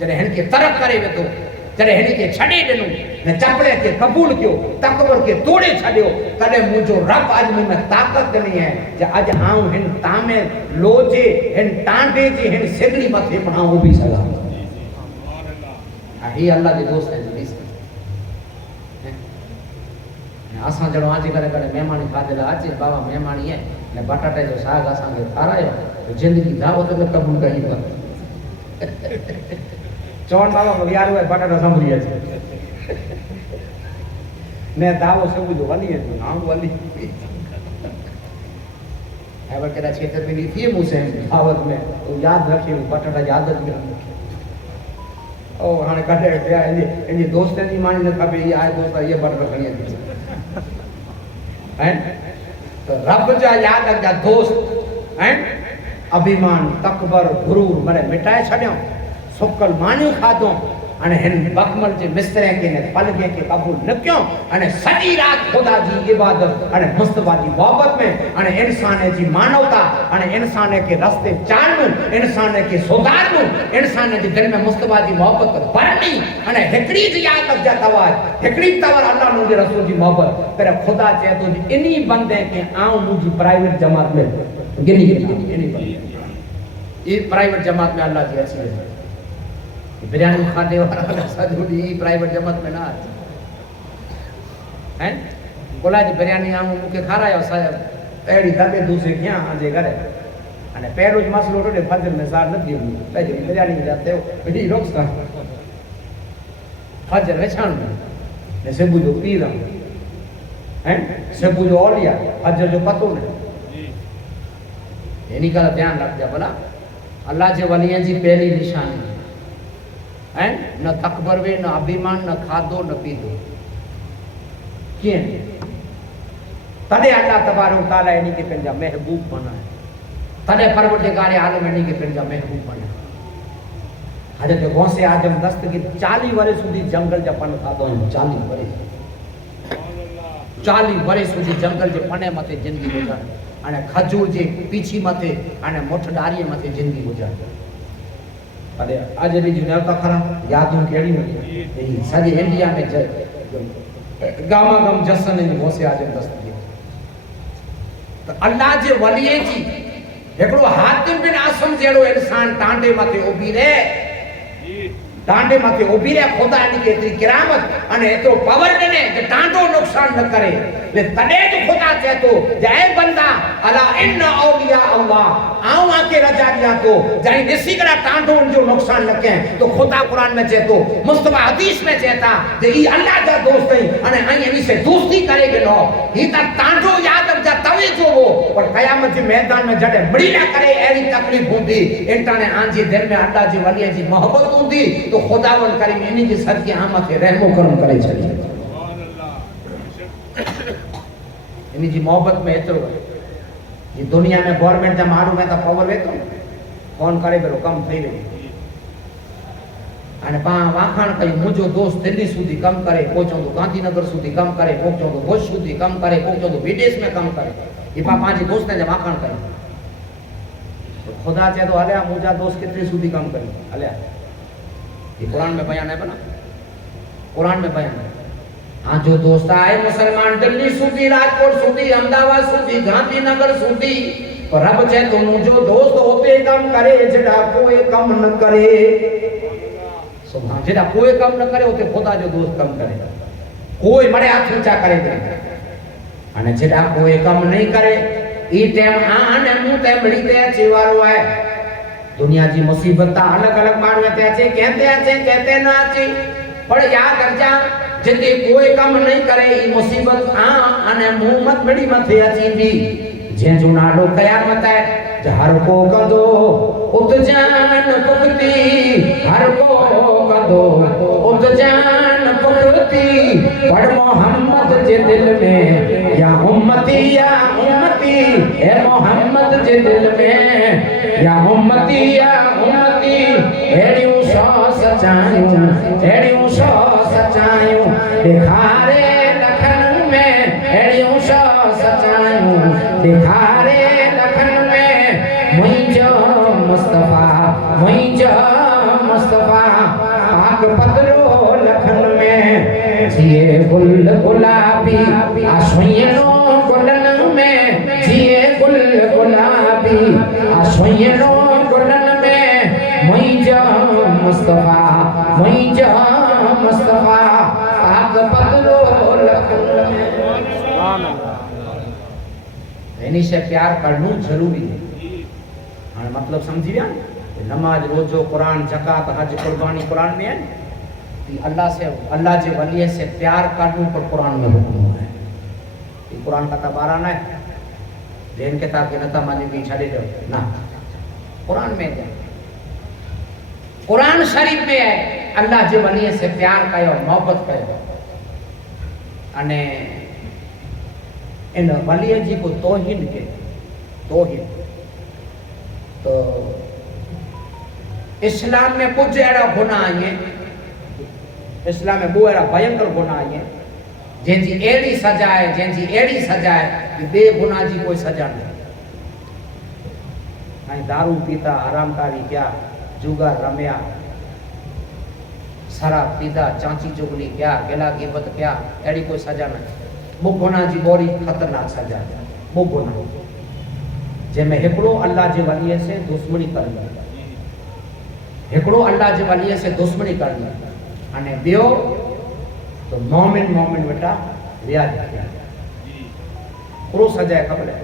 जरे हन के तरफ करे वे तो जरे हनी के छड़े देनु ने चपड़े के कबूल कियो तकबर के तोड़े छड़ियो तने मुजो रब आज में ताकत नहीं है जे आज आऊं हिन तामे लोजे हिन टांडे जे हिन सिगड़ी मथे बनाऊ भी सला सुभान अल्लाह ही अल्लाह दे दोस्त है दिस असा जड़ो आज करे करे मेहमानी खादेला आज बाबा मेहमानी है ने बटाटे जो साग असा के खारायो तो जिंदगी दावत में कबूल कही कर चौन बाबा मगियार हुए बटाटा संभलिया छे ने दावो सब जो वाली है नाम वाली एवर केरा क्षेत्र में थी मुसे दावत में तो याद रखियो बटाटा याद रखियो ओ हाने कटे पे इनी दोस्त ने मानी न कबे ये आए दोस्त ये बटाटा खणी हैं तो रब जा याद रख जा दोस्त हैं अभिमान तकबर गुरूर मरे मिटाए छड्यो सोकल मानियो खादो अने हिन बकमल जे मिस्त्रे के ने पलगे के कबूल न क्यों अने सजी रात खुदा जी इबादत अने मुस्तफा जी मोहब्बत में अने इंसान जी मानवता अने इंसान के रास्ते चालू इंसान के सुधारनु इंसान जे दिल में मुस्तफा जी मोहब्बत भरनी अने हिकड़ी जी याद रख जा तवा हिकड़ी तवर अल्लाह नु जे रसूल जी मोहब्बत पर खुदा चाहे तो इन्हीं बंदे के आऊं मुजी प्राइवेट जमात में गिनी इन्हीं बंदे ये प्राइवेट जमात में अल्लाह जी असी बिरयानी खाने वाला सदुडी प्राइवेट जमात में ना हैं बोला जी बिरयानी आऊं मुके खारायो साहब एड़ी दबे दूसरे क्या आजे करे अने पेरो ज मसलो तो फजर में सार न दियो पहले बिरयानी में जाते हो बड़ी रोकसा फजर में छान में ने सबू जो पीरा हैं सबू जो ओलिया फजर जो पतो नहीं एनी का ध्यान रख जा भला अल्लाह जे वलियन जी पहली निशानी हैं न तकबर वे न अभिमान न खादो न पीदो किए तने अल्लाह तबारक तआला इनी के पंजा महबूब बनाए तने परवरदिगार आलम इनी के पंजा महबूब बनाए हजरत गौसे आजम दस्तगीर 40 वर्ष सुधी जंगल जा पन खादो 40 वर्ष सुधी जंगल जे पने मथे जिंदगी गुजारे अने खजूर जे पीछी मथे अने मोठडारी मथे जिंदगी गुजारे अरे आज भी जुना का खरा यादों केड़ी होती यही सारी इंडिया में गामा गम जसन ने गौसे आजम दस्तगीर तो अल्लाह जे वलिए जी एकड़ो हातिम बिन आसम जेड़ो इंसान टांडे मथे उभी रे टांडे मथे उभी रे खुदा नी के इतनी किरामत अने एतो पावर ने कि टांडो नुकसान न करे ले तने तो खुदा कहे तो जय बंदा अला इन औलिया अल्लाह आऊं आके रजा दिया तो जाई निसी करा टांडो जो नुकसान न के तो खुदा कुरान में कहे तो मुस्तफा हदीस में कहता जे ई अल्लाह दा दोस्त है अने आई एनी से दोस्ती करेगे नो ही ता टांडो याद रख जा आवे जो वो पर कयामत जे मैदान में जड़े बड़ी ना करे एड़ी तकलीफ होंदी इंटाने आंजी दिल में अल्लाह जी वली जी मोहब्बत होंदी तो खुदावन करीम इन्हीं जी सदके हम थे रहमो करम करे छड़ी सुभान अल्लाह इन्हीं जी मोहब्बत में एतरो ये दुनिया में गवर्नमेंट जा मारू में तो पावर वेतो कौन करे बेरो कम થઈ રહ્યો અને પા વાખાણ કઈ મુજો દોસ્ત દિલ્હી સુધી કમ કરે પહોંચો તો ગાંધીનગર સુધી કમ કરે પહોંચો તો ભુજ સુધી કમ કરે પહોંચો તો વિદેશ में कम करे ये पा पांच दोस्त ने वाखाण करे तो खुदा चाहे तो हले मुजा दोस्त कितने સુધી कम करे हले ये कुरान में बयान है बना कुरान में बयान है हाँ जो दोस्त आए मुसलमान दिल्ली સુધી રાજકોટ સુધી અમદાવાદ સુધી ગાંધીનગર સુધી पर रब चाहे तो मुझो दोस्त होते कम करे जड़ा कोई कम न करे सुभान जड़ा कोई कम न करे होते खुदा जो दोस्त कम करे कोई मरे हाथ ऊंचा करे दे અને જડા કોઈ કમ નહીં કરે ઈ ટાઈમ આને હું તે બળી તે ચીવારો આય दुनिया जी मुसीबत अलग अलग मानवे ते छे कहते ना छे पर याद रखजा जते कोई कम नहीं करे ई मुसीबत आने मुंह मत बड़ी मथे अचींदी जे जो नाडो कयामत है हर को कदो उत जान पुकती हर को कदो उत जान पुकती पढ़ मोहम्मद जे दिल में या उम्मती ए मोहम्मद जे दिल में या उम्मती एड़ियों सौ सचायूं दिखारे लखन में एड़ियों सौ सचायूं दिखारे लखन में मुझो मुस्तफा पाक पतरो लखन में जिए गुल गुलाबी आसुयनो गुलन में जिए गुल गुलाबी आसुयनो गुलन में मुझो मुस्तफा पाक पतरो लखन में सुभान अल्लाह इन्हीं से प्यार करना जरूरी है हाँ मतलब समझी गया नमाज रोजो कुरान ज़कात हज कुर्बानी कुरान में है अल्लाह जे वली से प्यार करने पर कुरान में हुक्म है ये कुरान का तबारा ना है जैन किताब के नता माने भी छड़े दो ना कुरान में है कुरान शरीफ में है अल्लाह जे वली से प्यार कयो मोहब्बत कयो अने इन वली जी को तौहीन के तौहीन तो इस्लाम में कुछ अड़ा गुनाह आए इस्लाम में वो अड़ा भयंकर गुनाह आए जैसी एड़ी सजा है कि बे गुनाह जी कोई सजा नहीं दारू पीता आरामकारी क्या जुगा रमया शराब पीता चांची चुगली क्या गिला गिबत क्या एड़ी कोई सजा नहीं वो गुनाह जी बोरी खतरनाक सजा है वो गुनाह जैमें हिकड़ो अल्लाह जे वली से दुश्मनी करनी हिकड़ो अल्लाह जे वली से दुश्मनी करनी अने बियो तो मोमिन बेटा रियाज पूरो सजाए खबर है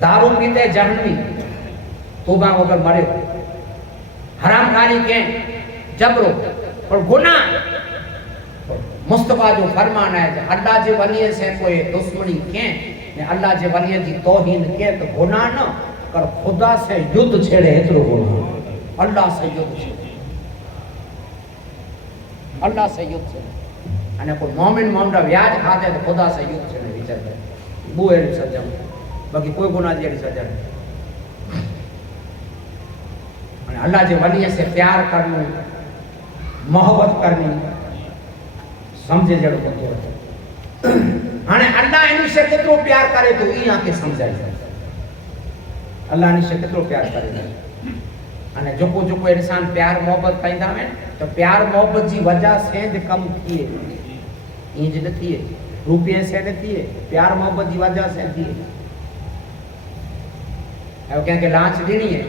दारू पीते जहन्नमी तौबा वगर मरे हरामकारी के जबरो और गुनाह मुस्तफा जो फरमान है अल्लाह जे वली से कोई दुश्मनी के ने अल्लाह जे वली जी तौहीन के तो गुनाह न कर खुदा से युद्ध छेड़े एतरो गुनाह अल्लाह से युद्ध छेड़े अल्लाह से युद्ध छेड़े अने कोई मोमिन मोमडा व्याज खाते तो खुदा से युद्ध छेड़े विचार करे वो एड़ी सजा बाकी कोई गुनाह जी एड़ी सजा नहीं अने अल्लाह जे वली से प्यार करनो मोहब्बत करनी समझे जड़ो को हाने अल्लाह इन्हीं से कितनो प्यार करे तो ई आके समझाई अल्लाह इन्हीं से कितनो प्यार करे अने जोको इंसान प्यार मोहब्बत कइंदा में तो प्यार मोहब्बत जी वजह से ज कम थिए इंज न थिए रुपये से न थिए प्यार मोहब्बत जी वजह से थिए अब क्या के लांच देनी है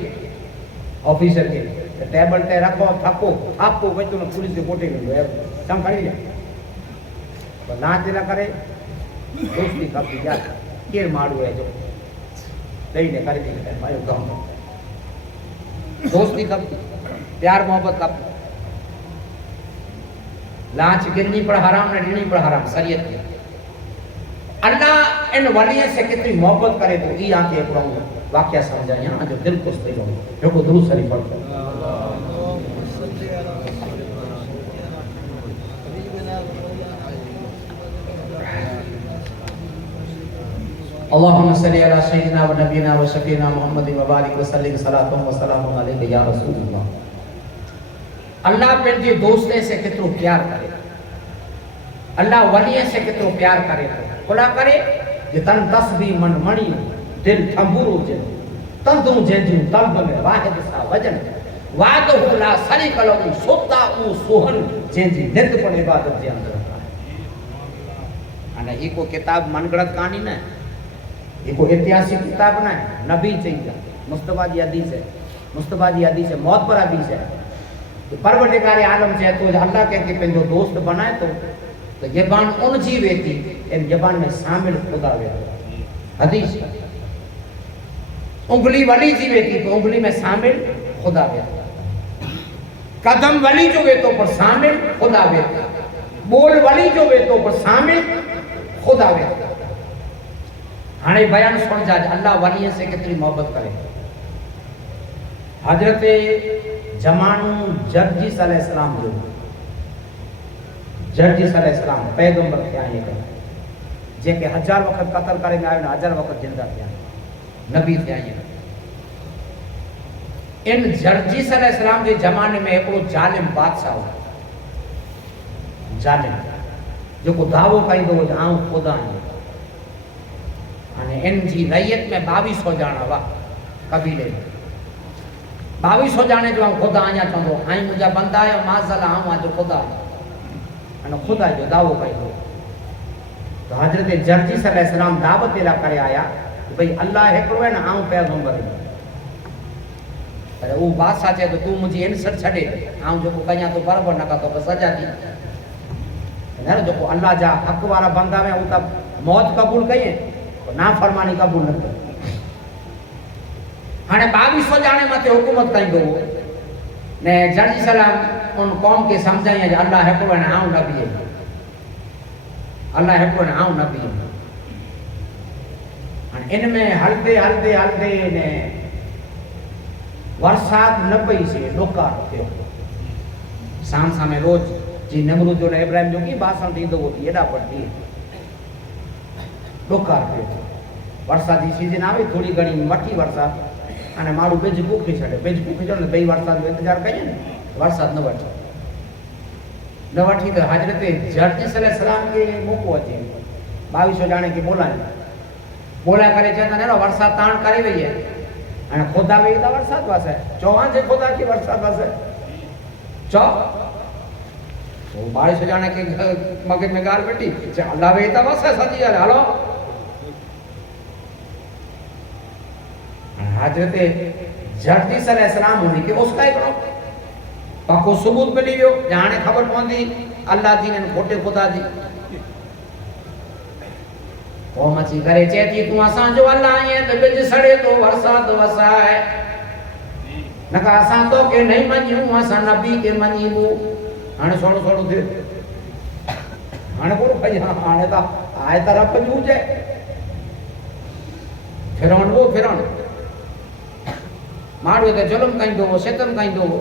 ऑफिसर के टेबल ते रखो थको आपको वचो न पुलिस के कोटे में सम करी ले तो लांच न करे दोस्ती कब जा केर मारू है जो नहीं ने कर दी मायो काम दोस्ती कब प्यार मोहब्बत कब लांच गिरनी पर हराम न देनी पर हराम शरीयत अल्लाह इन वलीअ से केतिरी मोहब्बत करे तो ई आके हिकिड़ो वाक़िया सम्झायां जो दिलि ख़ुशि थी वञे। जेको दुरूद शरीफ़ पढ़ो अल्लाहुम्मा सल्ली अला सय्यिदिना व नबीना व शफीना मुहम्मद व बारिक व सल्लिम सलातुन व सलामुन अलैका या रसूलल्लाह। अल्लाह पंहिंजे दोस्ते से केतिरो प्यार करे, अल्लाह वलीअ से केतिरो प्यार करे थो। खुला करे जे तन तस्बी मन मणी दिल ठंबुरो जे तंदू जंहिंजूं तलब में वाहिद सा वजन वादो ला सरी कलऊ सोता ऊ सोहन जंहिंजी नित पण इबादत जे अंदर आहे। अने ई को किताब मनगढ़ंत कहानी न, ये कोई ऐतिहासिक किताब ना है। नबी चाहिए मुस्तफा जी हदीस है, मुस्तफा जी हदीस है, मौत पर हदीस है। तो परवरदिगार आलम चाहे तो अल्लाह के पंहिंजो दोस्त बनाए तो ज़बान उन जी वेती इन ज़बान में शामिल खुदा वेतो। हदीस उंगली वली जी वेती तो उंगली में शामिल खुदा वेतो। कदम वली जो वेतो पर शामिल खुदा वेतो। बोल वली जो वेतो पर शामिल खुदा वेतो। हाणे बयान सुन जा अल्लाह वलीअ से केतिरी मोहब्बत करे। हजरत जमानू जर्जिस अलैहिस्सलाम जो जर्जिस अलैहिस्सलाम पैगंबर थिया आहिनि जेके 1000 वक़्त क़त्ल करे में आयो न 1000 वक़्त जिंदा थिया नबी थिया आहिनि। इन जर्जिस अलैहिस्सलाम जे ज़माने में हिकिड़ो ज़ालिम बादशाह हो, ज़ालिम जेको दावो कईंदो हो आऊं ख़ुदा आहियां। इन जी रैयत में 2200 ॼणा हुआ कबीले में। 2200 ॼणे जो खुदा आहियां चवंदो ऐं मुंहिंजा बंदा आहियो माज़ल आऊं जो खुदा अने खुदा जो दावो कयो। तो हज़रत जर्जिस अलैहिस्सलाम दावत इला करे आया भई अल्लाह हिकिड़ो आहे न आऊं पैगंबर आहियां। पर वो बादशाह चए तो तू मुंहिंजी इंसर छॾे आऊं जेको कयां तो बराबरि न कंदो बसि सजा दी न जेको अल्लाह जा हक़ वारा बंदा में हू त मौत क़बूल कई ना फरमानी कबूल न कई। हाँ 2200 ॼणे मथे हुकूमत कंदो ने जर्जिस सलाम उन कौम के समझाई अल्लाह हिकिड़ो आहे आऊं नबी आहियां, अल्लाह हिकिड़ो आहे आऊं नबी आहियां। हाणे इन में हलदे हलदे हलदे ने वरसात न पई से ॾोकार थियो। साम सामे रोज जी नमरूद जो ने इब्राहिम जो की बासण थींदो हो एॾा पटी ॾोकार थियो। वरसात जी सीजन आवे थोड़ी घणी मठी वरसात अने माण्हू बिज पोखे छॾे बिज पोखे छॾे ॿई वरसात जो इंतजार कयूं वरसात न वठी तो हजरत जर्जिस अलैहिस्सलाम के मौक़ो अचे 2200 ॼणे के बोला करे चवंदा न वरसात ताण करे वई है हाणे खुदा वेई त वरसात वसे चवां जे खुदा की वरसात वसे चओ वो 2200 ॼणे के मगज में ॻाल्हि वेठी चे अल्लाह वेई त वसे सॼी ॻाल्हि हलो। हजरत जर्जिस अलैहिस्सलाम उन्हीं के उसका हिकिड़ो पक्को सबूत मिली वियो हाणे ख़बर पवंदी अल्लाह जी ने खोटे खुदा जी। कौम अची करे चए थी तूं असांजो अल्लाह आहीं त बिज सड़े तो वरसात वसाए न का असां तो के नहीं मञूं असां नबी के मञीबू। हाणे सोणो सोणो थियो हाणे कोन भई हाणे त आए त रब जूजे फिरौन वो फिरौन माण्हू त जुल्म कंदो हो सितम कंदो हो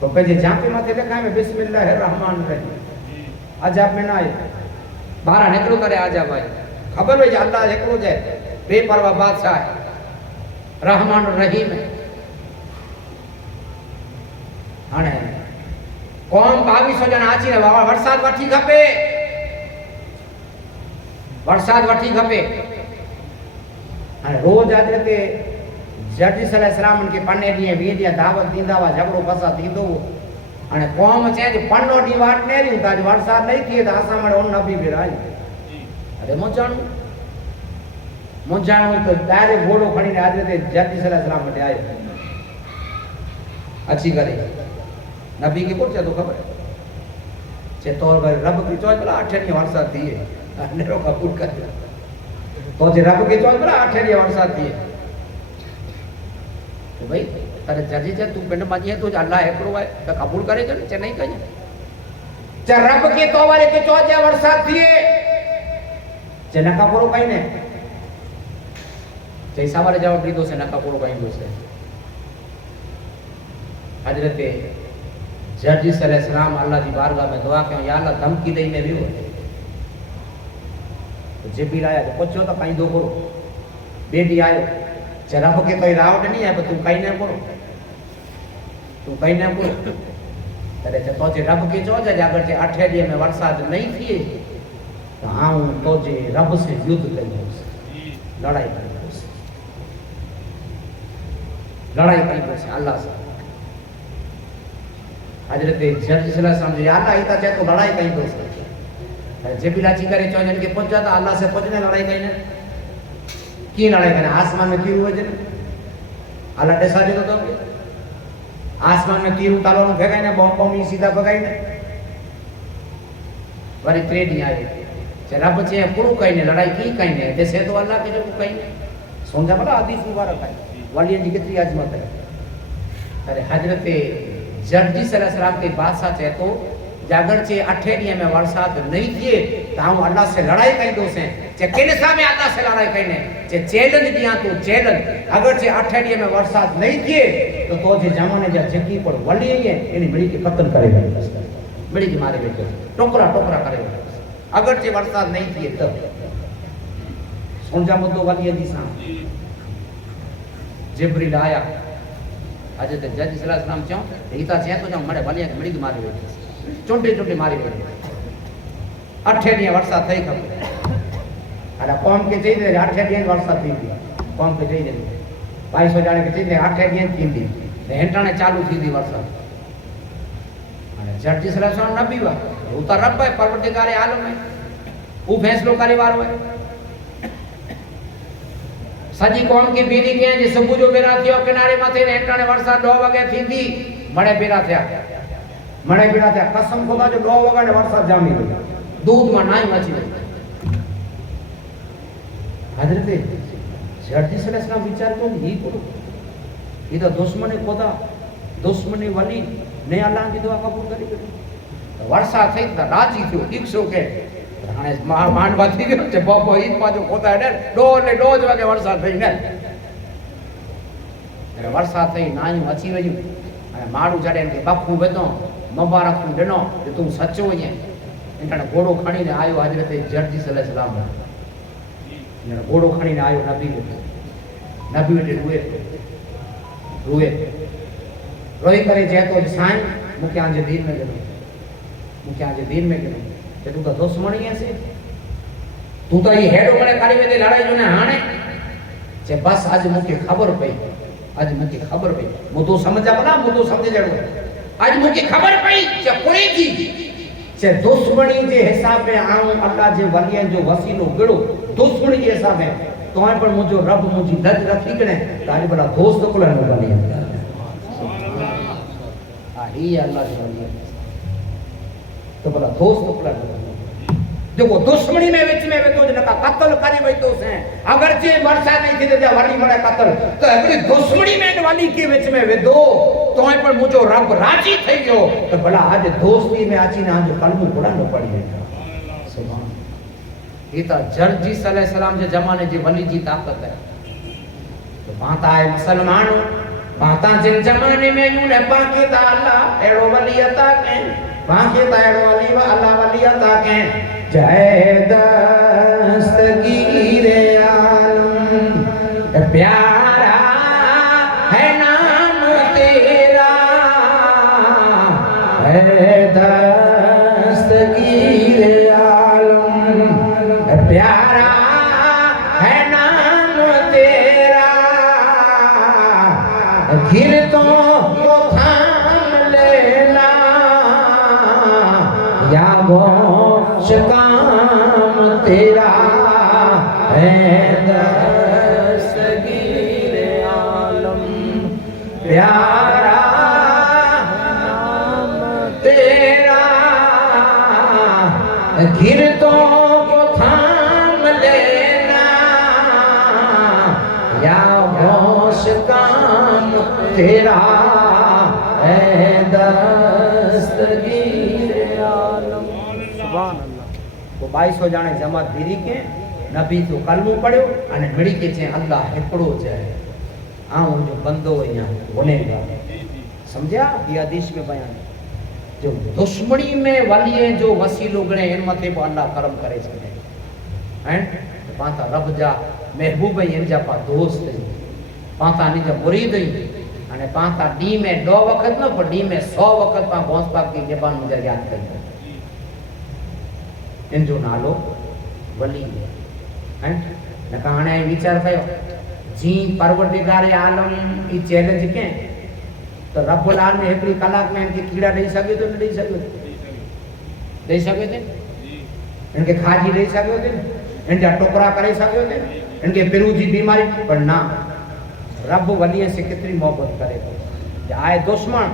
तो पंहिंजे जांपे मथे लिखाए में बिस्मिल्लाहिर रहमान रहीम अजाब में न आहे ॿाहिरां निकिरो करे अजाब आहे। ख़बर हुई अल्लाह हिकिड़ो जे बेपरवाह बादशाह आहे रहमान रहीम। हाणे कौम 2200 ॼणा अची रहिया वरसात वठी खपे वरसात वठी खपे। हाणे रोज़ हज़रत जर्जिस अलैहिस्सलाम उनके पन्ने ॾींहं 20 ॾींहं दावत ॾींदा हुआ झगड़ो फसाद थींदो हो। हाणे कौम चए थी पन्नो ॾींहुं वाट न ॾियूं था वरसात नहीं थिए त असां वटि उन नबी विराई अरे मुंझाणो तो डायरेक्ट घोड़ो खणी हज़रत जर्जिस अलैहिस्सलाम वटि आयो अची करे नबी के कोन चए थो ख़बर चे तौर पर रब के चओ भला 8 ॾींहं वरसात थिए नेरो कबूल कर तो जे रब के चओ भला 8 ॾींहं वरसात थिए तो भाई अरे जर्जिस तू पिंड मञे तो अल्लाह हिकिड़ो आहे त कबूल करे जो चे नहीं कजे चे रब के तो वाले के चओ जे वरसात थिए જે નકાપોરો કઈ ને જે સવારે જવાબ દીધો છે નકાપોરો કઈ છે हजरत जर्जिस अलैहिस्सलाम अल्लाह की बारगाह में दुआ कयो या अल्लाह धमकी दई में वियो तो जिब्रील आया तो पूछो तो कहीं दो करो बेटी आयो जरा के तो रावट नहीं है तू कहीं ना करो तू कहीं ना करो अरे तो जे रब के चो जे अगर जे 8 डी में वरसाद नहीं थिए तो आऊं तो जे रब से युद्ध करियो लड़ाई करियो लड़ाई करियो अल्लाह से हजरत जर्जिस अलैहिस्सलाम जो अल्लाह इता चाहे तो लड़ाई कहीं दो जे भी लाची करे चो जन के पहुंच जाता अल्लाह से पहुंचने लड़ाई कहीं ने की लड़ाई करे आसमान में तीर हुए जन अल्लाह डेसा जो तो आसमान में तीर उतारो न भगाई ने बम बम सीधा भगाई ने वरी त्रेडी आए जे रब जे पूरो कहीं ने लड़ाई की कहीं ने जैसे तो अल्लाह के जो कहीं ने समझा बड़ा हदीस मुबारक है वाली जी कितनी अजमत है अरे हजरत जर्जिस अलैहिस्सलाम के बादशाह चे तो जागर चे 8 डी में वरसाद नहीं थिए तो हम अल्लाह से लड़ाई कई दो से जे केने सामे अल्लाह से लड़ाई कईने जे चैलेंज दिया तो चैलेंज अगर जे 8 डी में वरसाद नहीं थिए तो जे जमाने जा जकी पर वली है एनी बड़ी के कत्ल करे बड़ी के मारे बैठे टोकरा टोकरा करे अगर जे वरसाद नहीं थिए तो समझा मुद्दो वाली जी सा जिब्रील आया हजरत जर्जिस अलैहिस्सलाम चो ईता छे तो जम मरे भलिया मड़ी के मारे बैठे चोंटे चोंटे मारी बैठे 8 डी वरसाद થઈ ખબર અરે કોમ કે જઈ દે 8 ડી વરસાદ થઈ ગયો કોમ કે જઈ દે 2200 જાણે કે જઈ દે 8 ડી થીંદી ને હેટાણે ચાલુ થીંદી વરસાદ અને જર્जिस अलैहिस्सलाम नबी वा उतर रब है परवरदिगार आलम है वो फैसलो करे वालो है सजी कौम की बीड़ी के जे सुबह जो बेरा थियो किनारे माथे ने हेटाणे वरसाद 2 वागे थींदी मणे बेरा थया कसम खुदा जो 2 वागे वरसाद जामी गयो दूध में नाई मची गई हजरत जर्जिस अलैहिस्सलाम विचार तो ही करो ये तो दुश्मन खुदा दुश्मन वली ने अल्लाह की दुआ कबूल करी वर्षा थई त राजी थियो 100 के हाणे मांडवा थी गयो जे बाबो ईद पाजो खुदा ने डोज वागे वर्षा थई ने अरे वर्षा थई नाई मची वई अने माडू जड़े के बापू वेतो मुबारक दिनो कि तू सच्चो है इन्हने घोड़ो खणी ने आयो हजरत जर्जिस अलैहिस्सलाम ने घोड़ो खणी ने आयो नबी वेटे रोए रोई करे जे तो साईं मुके आंजे दीन में गेलो कि तू तो दुश्मनी है से तू तो ये हेडो मने काली में लड़ाई जो ने हाणे जे बस आज मुके खबर पई मु तो समझा बना मु तो समझे जड़ो आज मुके खबर पई जे पूरी थी जे दुश्मनी जे हिसाब में आऊं अल्लाह जे वलियन जो वसीलो गिड़ो दुश्मनी जे हिसाब में तो पर मुजो रब मुजी दज रखी कने ताज बड़ा दोस्त कोला न वलियन ही अल्लाह जो वलियन तो बड़ा दोस्त कोला जो वो दुश्मनी में विच में वे तो जका कत्ल करी वई तो से अगर जे वर्षा नहीं थी जे वली मरे कत्ल तो अगली दुश्मनी में वाली के विच में वे दो तो पर मुजो रब राजी થઈ ગયો तो भला आज दोस्ती में आची ना जो कलमो कोड़ा न पड़ी सुभान ये तो जर्जिस अलैहिस्सलाम जे जमाने जी वली जी ताकत है तो माता है मुसलमानों माता जिन जमाने में यूं ने पाके ता अल्लाह एड़ो वली अता के पाके ता एड़ो वली अल्लाह वली अता के जय दस्तगीर आलम प्यारा है नाम तेरा है दस्तगीर आलम प्यारा है नाम तेरा गिरतों को थाम लेना या गौश काम तेरा है दस्तगीर आलम प्यारा नाम तेरा गिरतों को थाम लेना या गौश काम तेरा है दस्तगीर आलम सुभान अल्लाह वो 2200 जाने जमात धीरी के नबी तो कलमो पढ़ियो अने मिड़ी के चे अल्लाह हिकड़ो जाए आऊं जो बंदो यहाँ गुनेगा समझा ये हदीस में बयान जो दुश्मनी में वलिए जो वसीलो गणे इन मथे पर अल्लाह करम करे छे हैं पाता रब जा महबूब इन जा पा दोस्त पाता नि जा मुरीद अने पाता डी में 2 वक्त न पर डी में 100 वक्त पा गौस पाक की ज़बान मुझे याद कर इन जो नालो वली हैं न कहाणे विचार कयो जी परवरदिगार आलम ई चैलेंज के तो रब्बुल आलमीन एकड़ी कलाक में इनके कीड़ा दे सके तो न दे सके थे इनके खाजी दे सके थे इनका टोकरा करे सके थे इनके पेरू जी बीमारी पर ना रब वली से कितनी मोहब्बत करे तो आए दुश्मन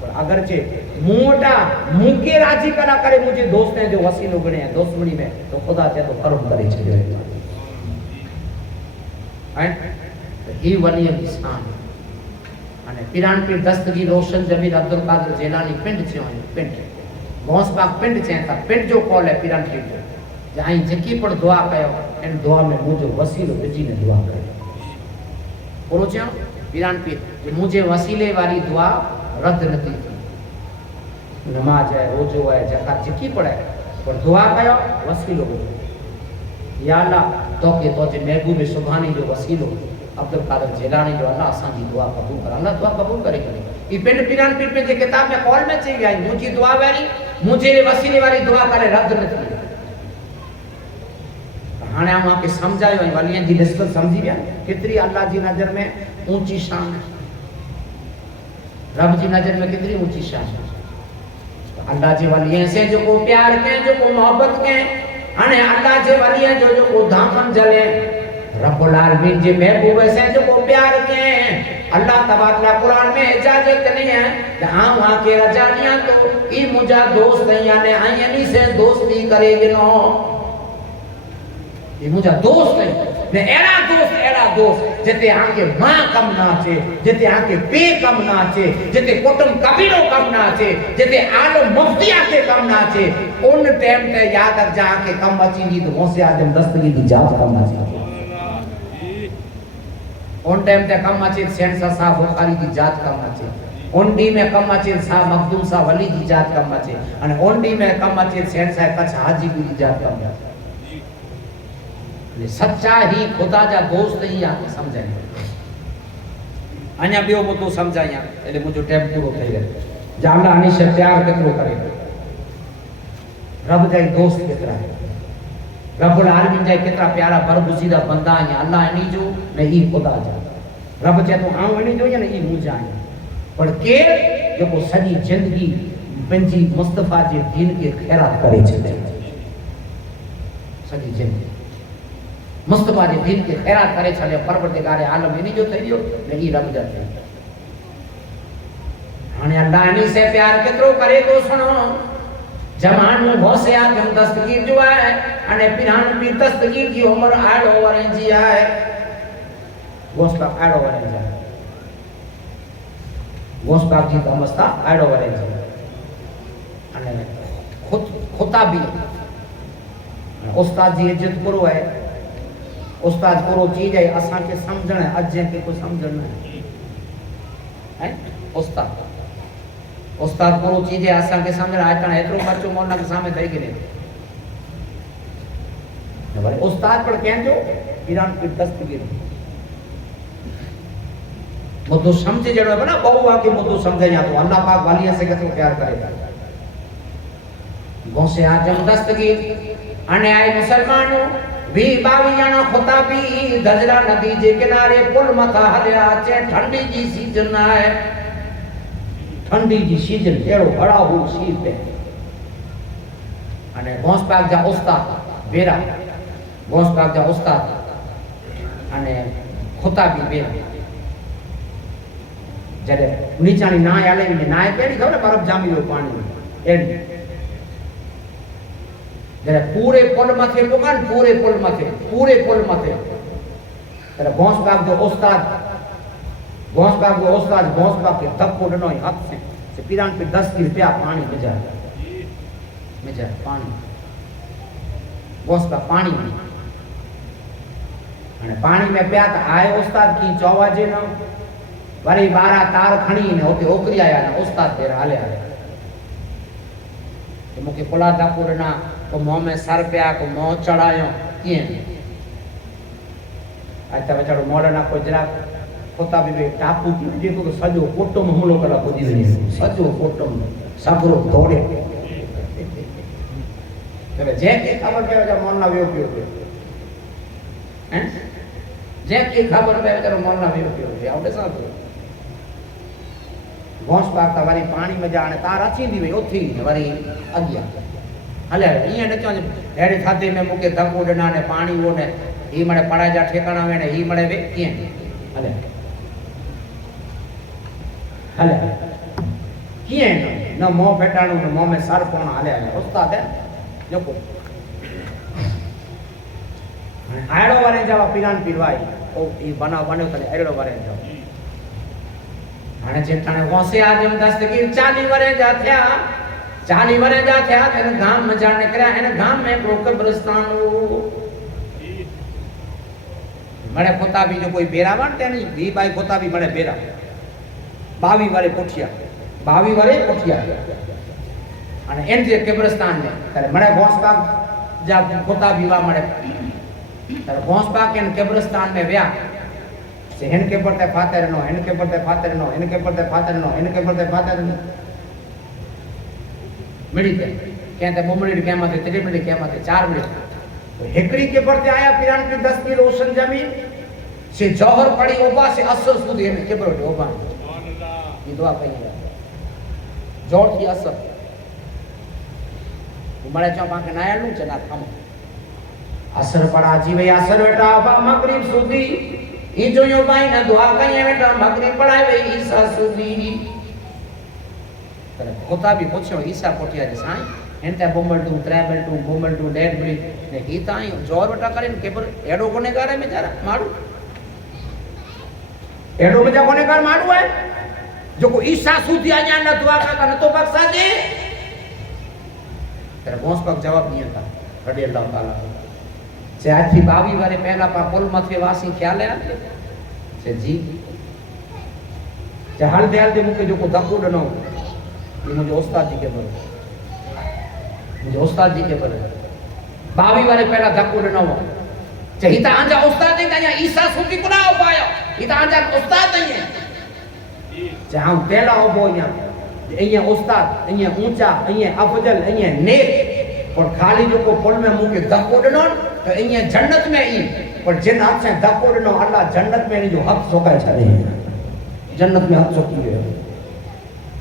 पर अगर चे मोटा मुके राजी करा करे मुझे दोस्त हैं जो वसीलो गणे हैं दुश्मनी में तो खुदा चे तो करम करे छे हैं तो ही वली की शान अने पिरान पीर दस्तगीर रोशन जमीर अब्दुल कादिर जेलानी पिंड छे पिंड गौस पाक पिंड छे ता पिंड जो कॉल है पिरान पीर जो जहां जकी पर दुआ कयो इन दुआ में मुझे वसीलो विझी ने दुआ करे पूरो छे पिरान पीर जे मुझे वसीले वाली दुआ रद्द नथी थी नमाज है रोजो है जका जकी पड़े पर दुआ कयो वसीलो या अल्लाह तो के तो जे महबूब सुभानी जो वसीलो अब्दुल कादिर जेलानी जो अल्लाह असा जी दुआ कबूल कर अल्लाह दुआ कबूल करे ई पिंड पिरान पीर पे जे किताब में कॉल में चई गई मुझी दुआ वाली मुझे वसीले वाली दुआ करे रद्द नथी हाने हम आपके समझायो वलियन जी निस्बत समझी गया कितनी अल्लाह जी नजर में ऊंची शान है रब जी नजर में कितनी ऊंची शान है अल्लाह जी वलियन से जो को प्यार के जो को मोहब्बत के हाने अल्लाह जी वलियन जो को धाकम जले रब्बुल आलमीन जी महबूब से जो को प्यार के अल्लाह तबारक कुरान में इजाजत नहीं है कि हम आके रजानिया तो ई मुजा दोस्त है यानी आयनी से दोस्ती करेगे नो ये मुझा दोस्त है ने एड़ा दोस्त जते आके मां कम ना चे जते आके पे कम ना चे जते कुटुंब कबीलो कम ना चे जते आलो मुफ्ती आके कम ना चे उन टाइम ते याद रख जा के कम अची दी तो गौसे आदम दस्तगी दी जात कम ना चे उन टाइम ते कम अची सेंसर साहब बुखारी दी जात कम ना चे उन डी में कम अची साहब मखदूम साहब वली दी जात कम अची अने उन डी में कम अची सेंसर कच्छ हाजी दी जात कम ना सच्चा ही खुदा जा दोस्त ही आके समझाए अन्या बियो मुद्दो समझाया એટલે મુજો ટાઈમ પૂરો થઈ ગયો જામલા આની से प्यार केतरो करे रब जाई दोस्त केतरा है रब्बुल आलमीन जाई केतरा प्यारा बरगुजीदा बंदा है अल्लाह इनी जो ने ई खुदा जा रब चे तो आऊं इनी जो ने ई मुजा है पर के जो को सजी जिंदगी पंजी मुस्तफा जे दीन के खैरात करे छे सजी जिंदगी मुस्तफा जे दीन के खैरात करे छले परवरदिगार आलम इनी जो थई दियो ने ई रब जा थई हाने अल्लाह इनी से प्यार केतरो करे तो सुनो जमान में गौसे आदम दस्तगीर जो है अने पिरान पीर दस्तगीर की उम्र आड़ो वरे जी है गोस्ता आड़ो वरे जी गोस्ता जी का मस्ता आड़ो वरे जी अने खुदा भी उस्ताद जी इज्जत करो है उस्ताद करो चीज है असा के समझण है अजे के को समझण है उस्ताद करो चीज है असा के समझण आटण एतरो खर्चो मोना के सामने થઈ ગને भाई उस्ताद पर कहजो ईरान की दस्तगीर मुद्दो समझ जड़ो है ना बहु आके मुद्दो समझे या तो अल्लाह पाक वालिया से केतरो प्यार करेगा गौसे आजम दस्तगीर अने आए मुसलमानों भी 22 जना खुताबी दजरा नदी जे किनारे पुल मथा हलिया चे ठंडी जी सीजन है ठंडी जी सीजन एड़ो बड़ा हो सी पे अने गौस पाक जा उस्ताद बेरा गौस पाक जा उस्ताद अने खुताबी बेरा जरे नीचानी नाय आले ने नाय केड़ी खबर बर्फ जामी हो पानी में एड़ी जरे पूरे पुल मथे पुगन पूरे पुल मथे जरे गौस पाक जो उस्ताद गौस पाक के धक्को डनो हाथ से पिरान पे 10 रुपया पानी में जा पानी गौस पाक पानी में અને પાણી में पिया त आए उस्ताद की चौवाजे न वरी 12 तार खणी ने उते ओकरी आया ने उस्ताद तेरा हाले हाले तो मुके पुला दापुरना को मुंह में सर पिया को मुंह चढ़ायो किए अच्छा बेचारो मोड़ना को जरा खोता भी टापू की जेको तो सजो कोटो में हमलो करा पुजी वनी सजो कोटो में सबरो दौड़े तबे जे के खबर पे जा मन ना वियो पियो हैं जे के खबर पे बेचारो मन ना वियो पियो आवडे साहब घोंस पाकता वारी पानी में जाने तार अची दी वे ओथी वारी अगिया हले ये न चो हेड़े थाते में मुके धक्को डना ने पानी वो ने ही मणे पड़ा जा ठेकाना में ने ही मणे वे के हले हले किए न मोह पेटाणो न मोह में सर कोण हले हले उस्ताद है जोको आड़ो वारे जावा पीरान पीरवाई ओ ई बना बने तने आड़ो वारे जाओ हाणे जेठाणे वोसे आजम दस्तगीर 40 वरे जा थया 40 वरे जा थया तेने गाम में जाने करया एने गाम में को कब्रिस्तान मणे पोता भी जो कोई बेरावण तेनी वी बाई पोता भी मणे बेरा 22 वरे पोठिया 22 वरे पोठिया અને એન જે કબ્રસ્તાન ને ત્યારે મને ઘોંસબાગ જા પોતા વિવા મળે ત્યારે ઘોંસબાગ કે કબ્રસ્તાન में व्या से हन के पड़ते फातर नो हन के पड़ते फातर नो हन के पड़ते फातर नो हन के पड़ते फातर नो मिली थे कहते मुमड़ी के माथे 3 मिनट के माथे 4 मिनट तो हेकड़ी के पड़ते आया पिरान की 10 की रोशन जमीन से जौहर पड़ी ओबा से असर सुधी में के पड़ो ओबा सुभान अल्लाह ये दुआ कही जोर थी असर उमड़े चो पाके नाया लू चना थम असर पड़ा जी वे असर बेटा बा मगरिब सुधी ई जो यो भाई ना दुआ कई बेटा मगरिब पढ़ाए वे ईसा सुधी तर खोता भी पूछो ईसा पोटिया जे साईं एंते बोमल टू ट्रैवल टू बोमल टू डेड ब्री ने ही ताई जोर बेटा करे के पर एडो कोने करे में जरा मारू एडो में जा कोने कर मारू है जो को ईसा सुधी आया ना दुआ का न तो बख्शा दे तेरा घोंस पाक जवाब नहीं था रडी अल्लाह ताला से आज थी 22 वारे पहला पा पुल मथे वासी ख्याल है से जी जे हाल दयाल दे मुके जो को धक्को डनो ये मुझे उस्ताद जी के बोले मुझे उस्ताद जी के बोले 22 वारे पहला धक्को डनो जे हिता आंजा उस्ताद नहीं ता ईसा सुधी कुना उपायो हिता आंजा उस्ताद नहीं है जे हम पहला हो यहाँ અહીંયા ઉસ્તાદ અહીંયા ઊંચા અહીંયા અફજલ અહીંયા नेक पर खाली जो को पुल में मुके धक्को डनो तो અહીંયા जन्नत में ई पर जिन हाथ से धक्को डनो अल्लाह जन्नत में जो हक सोकाय छड़े जन्नत में हक सोकी है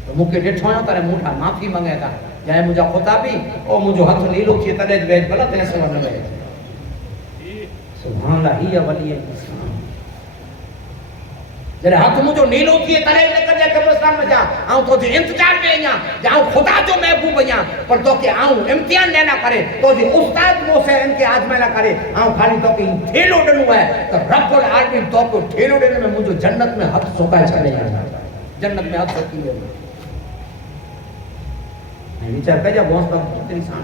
तो मुके डेठो करे मुठा माफी मांगे था जाए मुजा खुदा भी ओ मुजो हथ नीलो थी तने वेज भला ते सवा न वेज सुभान अल्लाह ही वली इस्लाम जरे हाथ मुझो नीलो थी तरे लेकर जा कब्रिस्तान में जा आऊं तो जे इंतजार में आया जाऊं खुदा जो महबूब आया पर तो के आऊं इम्तिहान देना करे तो जे उस्ताद वो से इनके आजमाइला करे आऊं खाली तो के ठेलो डनु है तो रब्बुल आलमीन तो को ठेलो देने में मुझो जन्नत में हथ सोकाय छड़े जन्नत में हथ सोकी है मैं विचार कर जा घोंस पर कितनी शान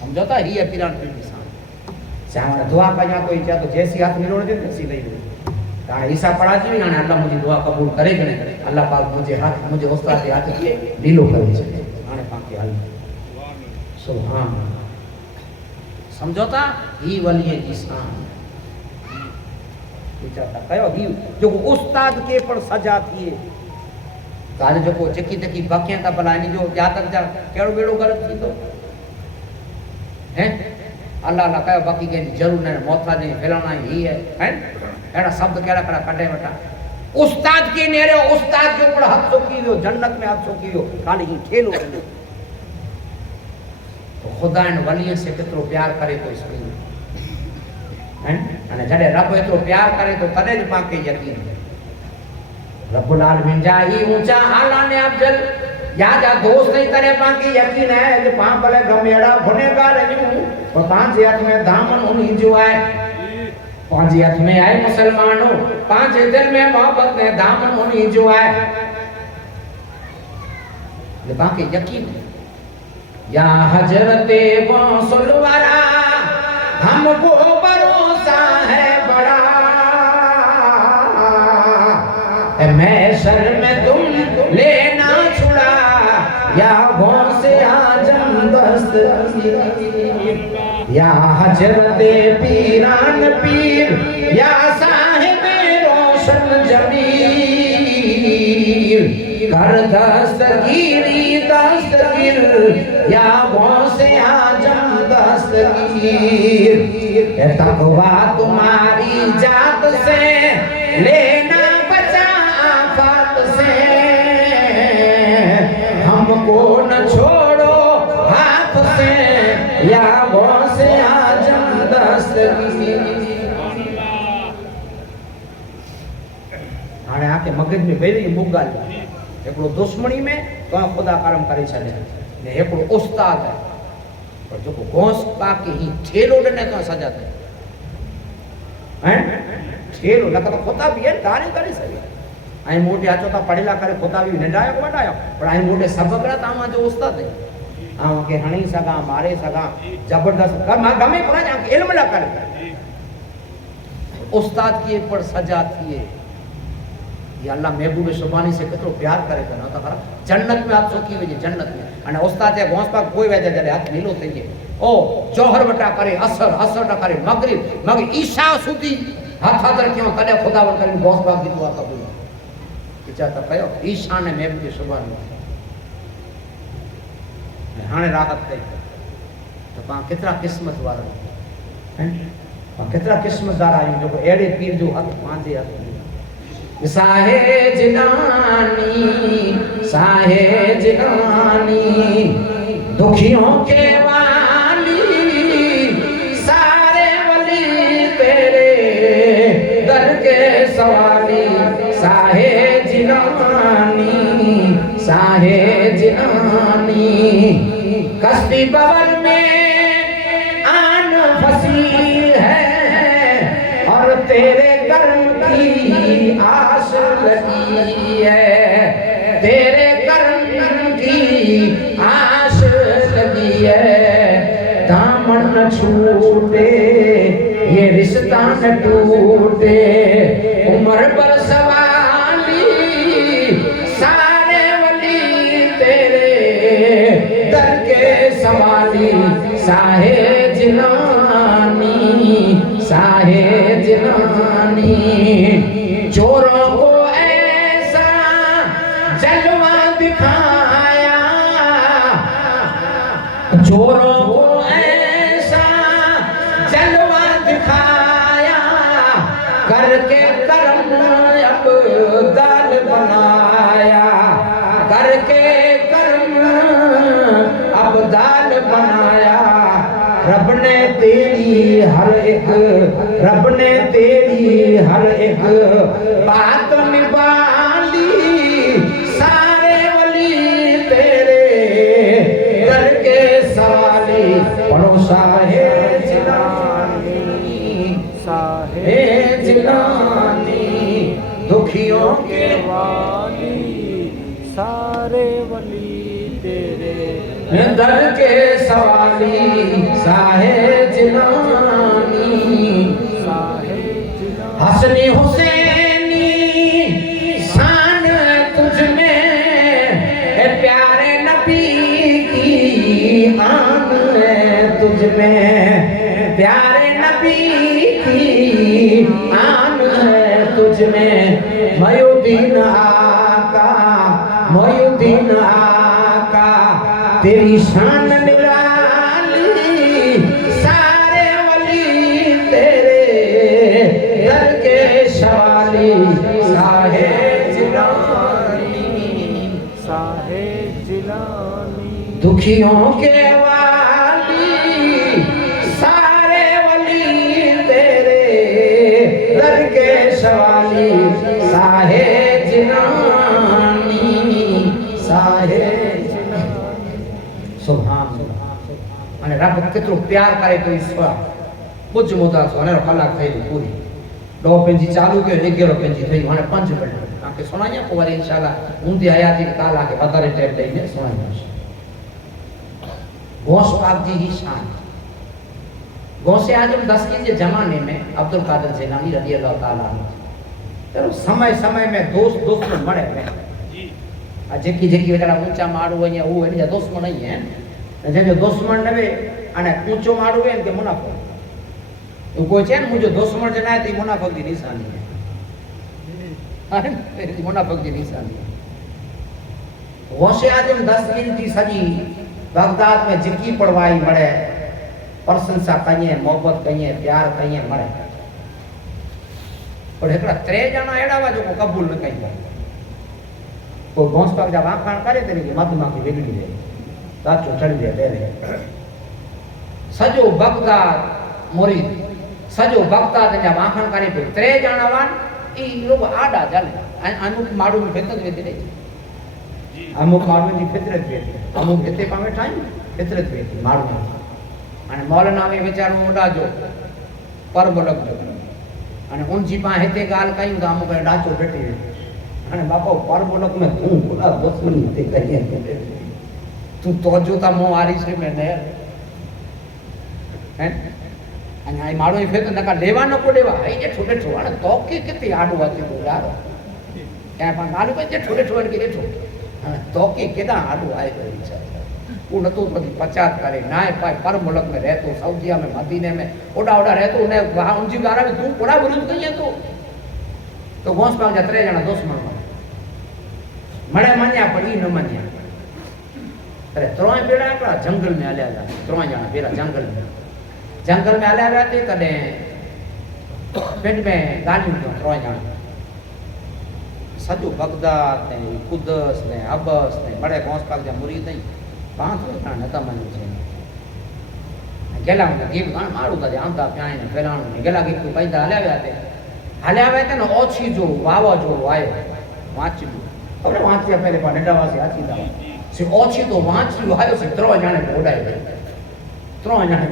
समझौता ही है पिरान की शान चाहे दुआ कया कोई चाहे तो जैसी हाथ मिलो दे तैसी ले लो कारण ईसा पड़ा जी ना अल्लाह मुझे दुआ कबूल करे ने अल्लाह पाक मुझे हाथ मुझे उस्ताद के हाथ के नीलो करे छे आने पाक के हाल सुभान समझौता ही वली इस्लाम विचारता कयो ही जो उस्ताद के पर सजा थी काल जो को चकी तकी बाकियां ता भलानी जो या तक जा केड़ो बेड़ो गलत थी तो हैं अल्लाह अल्लाह कयो बाकी के जरूर ने मौता ने फैलाना ही है हैं एड़ा शब्द केड़ा केड़ा कटे बेटा उस्ताद के नेरे उस्ताद के ऊपर हक सोकी हो जन्नत में हक सोकी हो खाली ही खेलो तो खुदा इन वलियन से कितरो प्यार करे तो इसकी हैं अने जड़े रब इतरो प्यार करे तो तने ज पाके यकीन रब्बुल आलमीन जा ही ऊंचा आला ने अफजल या जा दोस्त नहीं करे पाके यकीन है जे पा भले गमेड़ा गुनेगार जू और पांच हाथ में दामन उन जो है पांच हाथ में आए मुसलमानों पांच दिल में मोहब्बत ने दामन उन जो है ये बाकी यकीन या हजरते गौसुल वरा हमको बरो या हजरते पीरान पीर या साहिबे रोशन जमीर कर दस्तगीरी दस्तगीर या गौसे आजम दस्तगीर तकवा तुम्हारी जात से लेना बचा आफत से हमको न छोड़ो हाथ से या गौसे आजम दस्तगीर। हाणे आके मगज में वेरी मुगाल एकड़ो दुश्मनी में तो खुदा करम करे छले ने एकड़ो उस्ताद है पर जो को गौस पाके ही ठेलो ने का सजा दे हैं ठेलो लका तो खुदा भी है दारी करे सही आई मोटे आचो ता पढ़ेला करे खुदा भी नडायो वडायो पर आई मोटे सबकड़ा तामा जो उस्ताद है आ के हणी सगा मारे सगा जबरदस्त कर गमे पर इल्म ला करे उस्ताद की पर सजा थी या अल्लाह महबूब सुबानी से कितो प्यार करे तो ना तो खरा जन्नत में आप सोकी वजे जन्नत में अने उस्ताद जे गौस पाक कोई वजह जले हाथ नीलो થઈ ગયો ओ जोहर वटा करे असर असर टा करे मगरिब मगर ईशा सुधी हाथ हाथ क्यों तने खुदावन करे गौस पाक की दुआ कबूल किचा तो कयो ईशा ने महबूब सुबानी हाने राहत कई तो पा कितना किस्मत वाला हैं पा कितना किस्मतदार आयो जो एड़े पीर जो हाथ मांजे हाथ साहे जिनानी दुखियों के वाली सारे वली तेरे दर के सवाली साहे जिनानी कश्ती बवर में आन फसी है और तेरे कर्म की आस लगी है तेरे कर्म की आस लगी है दामन न छूटे ये रिश्ता न टूटे उम्र पर सवाली सारे वली तेरे दर के सवाली साहे जिनानी चोरों को ऐसा जलवा दिखाया चोरों को ऐसा जलवा दिखाया करके कर्म अब दाल बनाया करके कर्म अब दाल बनाया रब ने तेरी हर एक बात निभाली सारे वली तेरे दर के सवाली पढ़ो साहे जिलानी दुखियों के वाली सारे वली तेरे दर के सवाली साहे जिलानी हसनी हुसैनी शान तुझ में प्यारे नबी की आन है तुझ में प्यारे नबी की आन है तुझ में मयूद्दीन आका तेरी शान निराली सारे वली तेरे दर के सवाली साहे जिलानी दुखियों के वाली सारे वली तेरे दर के सवाली साहे जिलानी सुभान अने रब केतरो प्यार करे तो ईश्वर बुझ मोदा सो अने कलाक થઈ પૂરી દો પેંજી ચાલુ કે 11 પેંજી થઈ અને 5 મિનિટ આકે સુણાયા પોવારે ઇન્શાલ્લાહ ઊંધી હયાતી કે તાલા કે વધારે ટાઈમ લઈને સુણાઈશ गौस पाक जी ही शान गौसे आजम 10 के जमाने में अब्दुल कादिर जिलानी रजी अल्लाह ताला चलो समय समय में दोस्त में मरे में जेकी जेकी वेला ऊंचा माड़ो है वो है दुश्मन नहीं है जे दुश्मन नवे અને ઊંચો માળું હોય ને કે મુનાફક એવું કોઈ છે ને મુજો દુશ્મન જનાય તો मुनाफिक की निशानी है मुनाफिक की निशानी है गौसे आजम 10 दिन की सजी बगदाद में जिकी पड़वाई मळे प्रशंसा कहिए मोहब्बत कहिए प्यार कहिए मळे पर एकड़ा 3 जना एडावा जो को कबूल न कई कोई गौस पाक जब आखाण करे तेरी मधुमा की बिगड़ी दे साचो चढ़ी दे तेरे सजो बगदाद मुरीद सजो बगदाद जब आखाण करे पे 3 जना वान ई लोग आडा जाले अमुक माडू में फितरत वेती नहीं अमुक माडू की फितरत वेती अमुक हिते पावे टाइम फितरत वेती माडू અને મૌલાના મે વિચાર મોડા જો પર બોલક જો અને ઉનજી પા હેતે ગાલ કયું તો અમુક ડાચો બેઠી અને બાપા પર બોલક મે હું બોલા દુશ્મન તે કહીએ તું તો જોતા મો આરી છે મે ને હે અને આ માડો ફેત નકા લેવા ન પડેવા એ જે છોટે છોવાને તો કે કેતી આડું વાતી બોલ યાર ક્યાં પણ માલું કે જે છોટે છોવાને કે છો તો કે કેડા આડું આય ગઈ છે वो न तो 50 करे ना पाए पर मुल्क में रहतो सऊदिया में मदीने में ओडा ओडा रहतो ने वहां उनजी गारा में तू कोड़ा विरुद्ध कहिए तो गौस पाक जा 3 जना दुश्मन मळे मान्या पड़ी न मान्या अरे त्रोय पेड़ा का जंगल में आल्या जा 3 जना पेड़ा जंगल में आल्या रहते तने पेट में गालियों तो 3 जना सजो बगदाद ने कुदस ने अब्बस ने मळे गौस पाक जा मुरीद नहीं 5 વર્ષના નતા મને છે ગેલા હું ગીત ગાણ મારું કાજે આંતા પ્યાય ને ફેલાણું ને ગેલા ગીત પૈદા હાલ્યા હતા ને ઓછી જો વાવા જો આયો વાંચ્યું હવે વાંચ્યા પહેલે પણ નડાવાસી આછી દા સે ઓછી તો વાંચ્યું આયો છે 3 જાણે ઓડાય 3 જાણે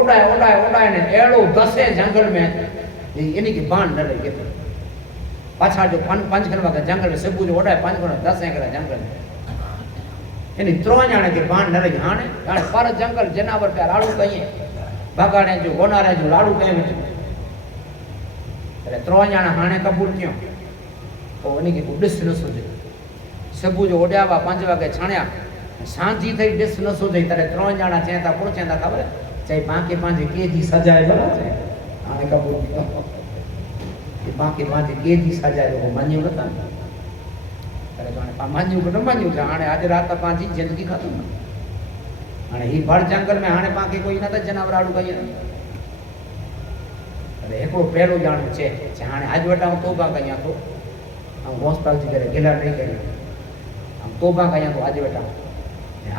ઓડાય ને એડો 10 जंगल में इन्हीं की बाण न रही के पाछा जो 5 करवा के जंगल में सबू जो ओडाय 5 कर 10 कर जंगल એની 3 જાણે કે બાણ ન રહી હાણે કારણ પર જંગલ જનાવર पे लाडू कहिए भगाड़े जो गोनारे जो लाडू कहे એટલે 3 જાણે હાણે કબૂલ क्यों તો એની કે ડિસ ન સોજે સબુ જો ઓડ્યાવા 5 વાગે છાણ્યા સાંજી થઈ ડિસ ન સોજે ત્યારે 3 જાણા ચેતા કોણ ચેતા ખબર ચાઈ બાકી 5 કેજી સજાય બરાબર છે હાણે કબૂલ કે બાકી 5 કેજી સજાય લોકો માન્યું નતા अरे जाने मान्यू को न मान्यू जाने आज रात पांची जिंदगी खत्म हाने ही भर जंगल में हाने पाके कोई न त जनावर आडू कहिए अरे एको पहलो जाणो छे हाने आज वटा हूं तोबा कया तो हम होस्पिटल जी करे गिला नहीं करे हम तोबा कया तो आज वटा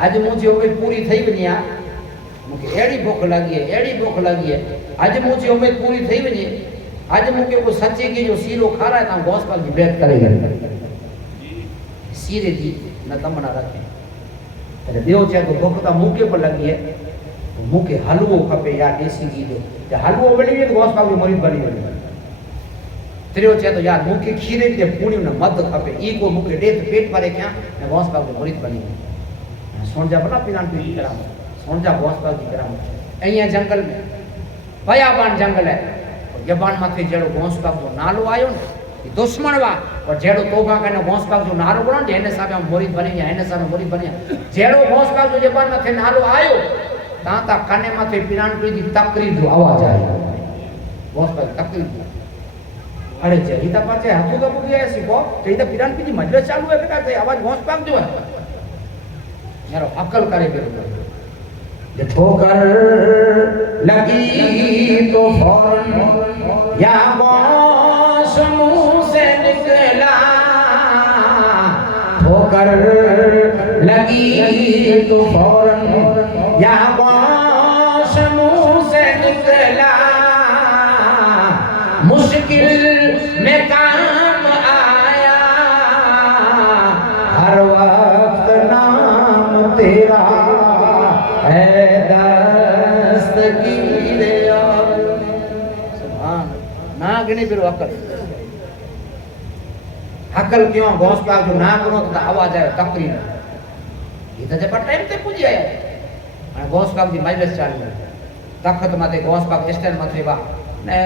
आज मुझे उम्मीद पूरी થઈ વની આ मुके एड़ी भूख लगी है आज मुझे उम्मीद पूरी થઈ वनी आज मुके को सच्चे की जो सीरो खा रहा है तो होस्पिटल जी ब्रेक करेगा सीरे दी न तमना रखे अरे देव छे तो भूख मुके पर लगी है तो मुके हलवो खपे या देसी घी जो ते हलवो बनी है तो गौस पाक मरीज बनी है त्रियो छे तो यार मुके खीरे के पूणी ने मध खपे ई को मुके डेथ पेट भरे क्या ने गौस पाक मरीज बनी है सोनजा बना पिलान पी कराम सोनजा गौस पाक की कराम अहिया जंगल में भयाबान जंगल है जबान माथे जेड़ो गौस पाक जो नालो आयो ने दुश्मन वा और जेड़ो तोबा कने गौस पाक जो नारो बोलो ने एने सामे मुरीद बनी गया एने सामे मुरीद बनी जेड़ो गौस पाक जो जबान माथे नालो आयो ताता कने माथे पिरान पी दी तकरीर जो आवाज आयो गौस पाक तकरीर अरे जहीता पाछे हाथू का बुगिया सीखो जहीता पिरान पी दी मजलिस चालू है बेटा ते आवाज गौस पाक जो है यार अकल करे बेरो ये ठोकर लगी तो फौरन या गौस मुंह से निकला ठोकर लगी तो फौरन या गौस मुंह से निकला मुश्किल में काम आया हर वक्त नाम तेरा है दस्तगीर सुभान ना गणी फिर अकल क्यों गौस पाक जो ना करो तो आवाज आए तकरीर ये तो जब टाइम ते पूजी आया અને ગૌસ પાક જી માઇલેજ ચાલુ તખત માથે ગૌસ પાક સ્ટેન્ડ માથે વા ને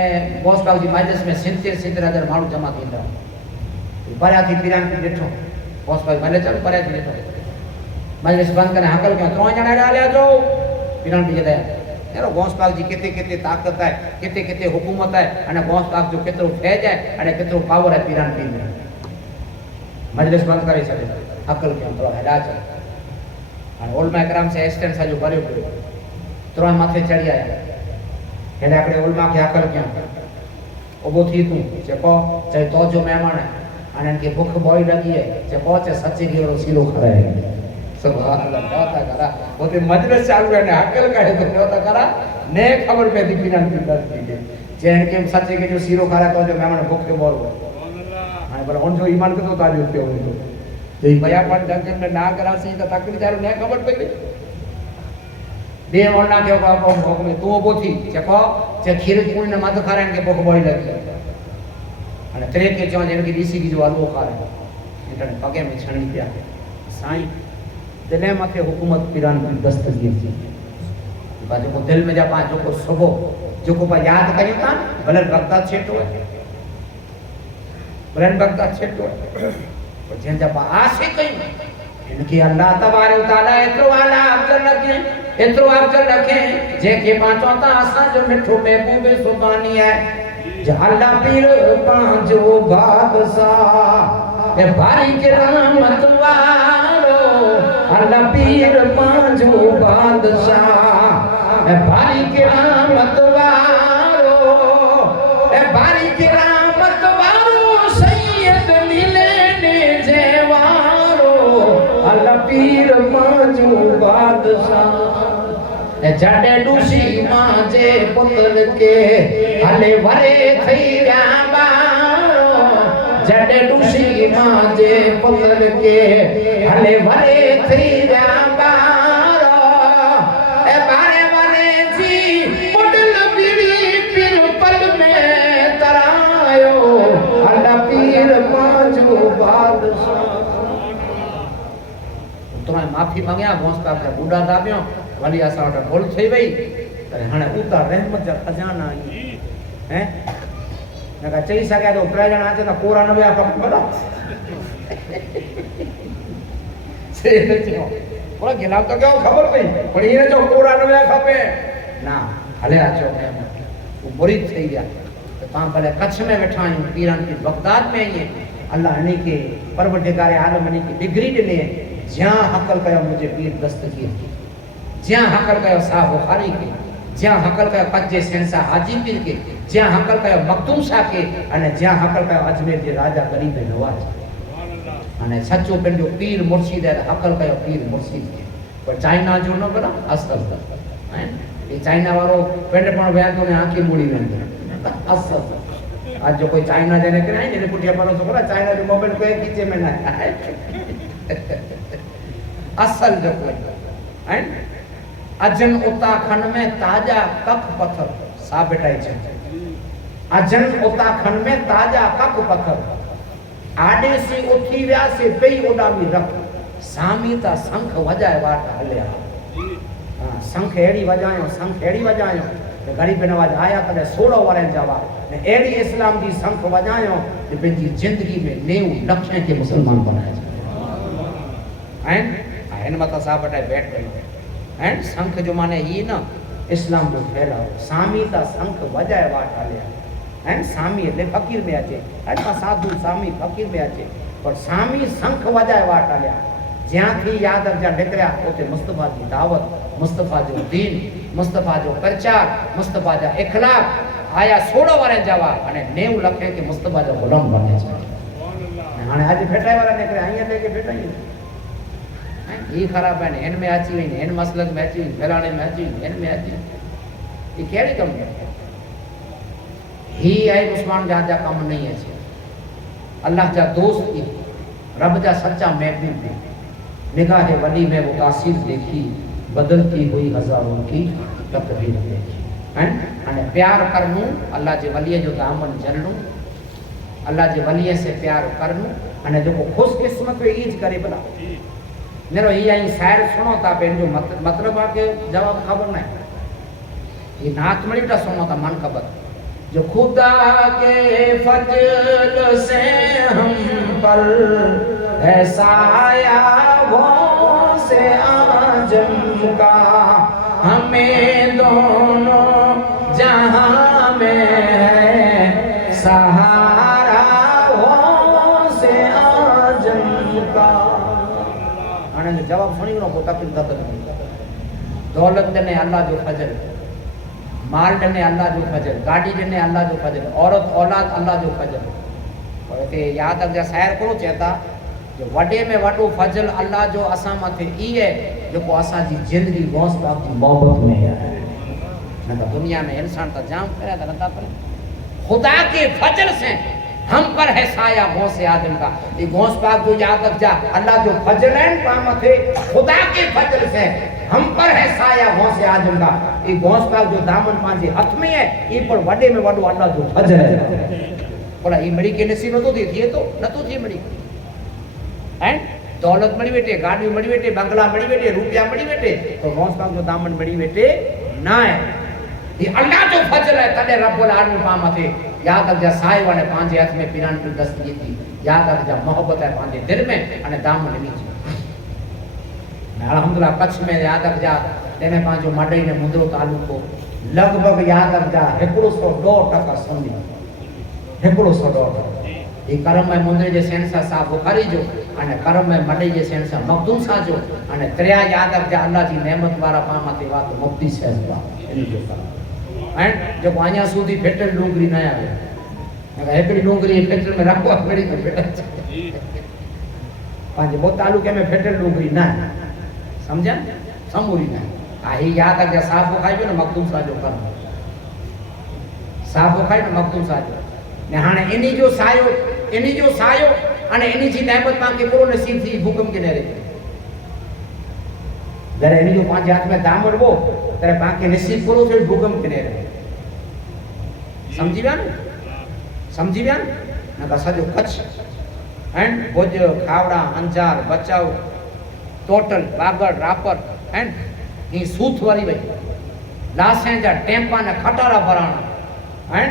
ગૌસ પાક જી માઇલેજ में 70,000 માણું જમા થીંदा બરાથી પિરાન થી બેઠો ગૌસ પાક માઇલેજ ચાલુ બરાથી બેઠો माइलेज बंद करे हकल के 3 जना डाल्या जो पीरान पी जदा यारो गौस पाक जी केते केते ताकत है केते केते हुकूमत है अने गौस पाक जो केतरो फैज है अने केतरो पावर है पीरान पी में मजलिस बंद करे छे अकल के अंदर हेला छे अने ओलमा कराम से एक्सटेंड सा जो भर्यो पड़ो त्रो माथे चढ़ी आया हेले आपणे ओलमा के अकल के उबो थी तू जेको चाहे तो जो मेहमान है अने के भूख बोई लगी है जे पहुंचे सच्ची गिरो सीलो खड़े सुभान अल्लाह कहता करा वो ते मजलिस चालू है ने अकल काहे तो कहता करा ने खबर पे दी पीरान की दस दी जैन के सच्चे के जो सीरो खड़ा तो जो मेहमान भूख के बोल सुभान अल्लाह हां पर उन जो ईमान के तो तारी होते हो तो भैया पण जंगल में ना करा सी तो तकलीफ चालू ने खबर पे दे ओना के को भूख में तू उबो थी जेको जे खीर पूरी ने मत खारान के भूख बोई लगी अने तेरे के जो जन की डीसी की जो हलवो खा रहे इतने पगे में छणी पिया साईं दिले मथे हुकूमत पीरान की दस्तगीर थी बाजू को दिल में जा पांच जो को सुबो जो को पर याद करियो ता भले भक्ता छेटो है भले भक्ता छेटो है पर जन जा आसे कई इनके अल्लाह तबारक तआला एतरो आला अफजल रखे एतरो अफजल रखे जे के पांचो ता असा जो मिठो महबूब सुबानी है अल्लाह पीर पांचो बादशाह ए भारी के रहमत वालो अल्लाह पीर पांचो बादशाह ए भारी के रहमत वालो ए भारी के रहमत वालो सैयद मिले ने जेवारो अल्लाह पीर पांचो बादशाह जडे डूसी मां जे पुतल के हले वरे थई व्या बारो जडे डूसी मां जे पुतल के हले वरे थई व्या बारो ए बारे वरे जी पुडल बीड़ी पिर पल में तरायो अल्लाह पीर पांचो बादशाह तुम्हारे माफी मांगया गोस्ता के बूढ़ा दाबियो वाली आसा वटा भूल थई वई त हाणे उता रहमत जा खजाना आई हैं नका चई सके तो प्रजन आचे त कोरा न व्या पक बड़ा से थियो बोला गिला तो क्या खबर पई पर इने जो कोरा न व्या खपे ना हले आचो वो मुरीद थई गया तो ता भले कच्छ में वेठा आहियूं पीरान की बगदाद में आइए अल्लाह ने के परवरदिगार आलम ने की डिग्री दिने ज्यां हकल कयो मुझे पीर दस्तगीर की ज्यां हकल कयो साहब बुखारी के ज्यां हकल कयो पज्जे सेंसा हाजी पीर के ज्यां हकल कयो मखदूम शाह के अने ज्यां हकल कयो अजमेर जे राजा गरीब नवाज सुभान अल्लाह अने सच्चो पेंडो पीर मुर्शिद है हकल कयो पीर मुर्शिद के पर चाइना जो न बना असल हैं ये चाइना वालो पेंड पण वया तो ने आंखी मुड़ी वेंदो असल आज जो कोई चाइना देने के नहीं ने पुटिया पर तो चाइना जो मोबाइल कोई खींचे में ना असल जो कोई हैं अजन उत्तराखंड में ताजा कप पत्थर साबिताई छे अजन उत्तराखंड में ताजा कप पत्थर आडे से उठी व्या से बेई ओडावी रख सामीता शंख वजाए वाट हल्या हां शंख एड़ी वजायो तो गरीब नवाज आया कदे 16 वारे जावा ने एड़ी इस्लाम दी शंख वजायो ते बेंजी जिंदगी में 90 लाख के मुसलमान बनाया हैं इन मता साबिताई बैठ गई हैं शंख जो माने ही ना इस्लाम जो फैलाओ सामी ता शंख वजाए वाट हाले हैं सामी એટલે ફકીર में आचे अटमा साधु सामी फकीर में आचे पर सामी शंख वजाए वाट हाले ज्यां थी याद जा निकरिया ओते मुस्तफा की दावत मुस्तफा जो दीन मुस्तफा जो प्रचार मुस्तफा जा इखलाक आया 16 वारे जावा अने 90 लाख के मुस्तफा जो गुलाम बने छे सुभान अल्लाह हाने आज फेटाई वाला निकरे आया लेके फेटाई ये खराब है इन में आची हुई इन मसलक में आची फलाने में आची इन में आची ये केड़ी कम है ही है मुसलमान जा काम नहीं है अल्लाह जा दोस्त की रब जा सच्चा महबूब थी निगाह वली में वो तासीर देखी बदलती हुई हजारों की तकदीर देखी हैं अने प्यार करनू अल्लाह जे वली जो दामन जलनू अल्लाह जे वली से प्यार करनू अने जो खुश किस्मत वे ईज करे भला मेरो ये आई शायर सुनो ता पेन जो मतलब आके जवाब खबर नहीं ये नात मणिटा सुनो ता मन खबर जो खुदा के फजल से हम पर ऐसा आया वो से आजम का हमें दोनों जहां में है सहारा हो से आजम का। आने जवाब सुनी नो को तकलीफ दर्द दौलत ने अल्लाह जो फजल, माल ने अल्लाह जो फजल, गाड़ी ने अल्लाह जो फजल, औरत औलाद अल्लाह जो फजल। और इते याद अॻियां शायर कोन चएता जो वॾे में वॾो फजल अल्लाह जो असां मथे ई है जेको असांजी ज़िंदगी गौस पाक जी मोहब्बत में है। न तो दुनिया में इंसान तो जाम करे तो नथा करे। खुदा के फजल से हम पर है साया गौस आदम का। ये गौस पाक जो याद रख जा अल्लाह जो फजल है पा मथे खुदा के फजल से हम पर है साया गौस आदम का। ये गौस पाक जो दामन पांजे हाथ में है ये पर वॾे में वॾो अल्लाह जो फजल है। बोला ये मड़ी के नसीब तो थिए तो न तो थी मड़ी हैं दौलत मड़ी बैठे, गाड़ी मड़ी बैठे, बंगला मड़ी बैठे, रुपया मड़ी बैठे तो गौस पाक जो दामन मड़ी बैठे ना है। ये अल्लाह जो फजल है तने रब्बुल आलमीन पा मथे याद रख जा साए वाले पांजे हाथ में पिरान की दस्त दी थी। याद रख जा मोहब्बत है पांजे दिल में अने दामन नीचे। अल्हम्दुलिल्लाह कच्छ में याद रख जा तेने पांजो मडई ने मुंदरो तालुको लगभग याद रख जा 102% संधी 102%। ये करम में मुंदरे जे सेंसा सा बुखारी जो अने करम में मडई जे सेंसा मखदूम सा जो अने त्रिया याद रख जा अल्लाह जी नेमत वाला पामते वात मुक्ति सहजवा इन जो करम एंड जो आया सूदी फेटल डोंगरी न आवे अगर एकड़ी डोंगरी फेटल में रखो अकड़ी में फेटल पांजे बो तालुके में फेटल डोंगरी ना समझा समूरी ना आई याद रख जा साफ खाई जो न मखदूम सा जो करम साफ खाई न मखदूम सा जो ने हाने इनी जो सायो अने इनी जी नेमत मां के पूरो नसीब थी हुक्म के नेरे जरे इनी जो पांच हाथ में दामन वो तेरे बाकी नसीब पूरो थे हुक्म के नेरे समझी व्या न का सजो Kutch and Bhuj Khavda Anjar Bhachau total Vagad Rapar and ई सूथ वाली वई लासे जा टेम्पा ने खटारा भराणा एंड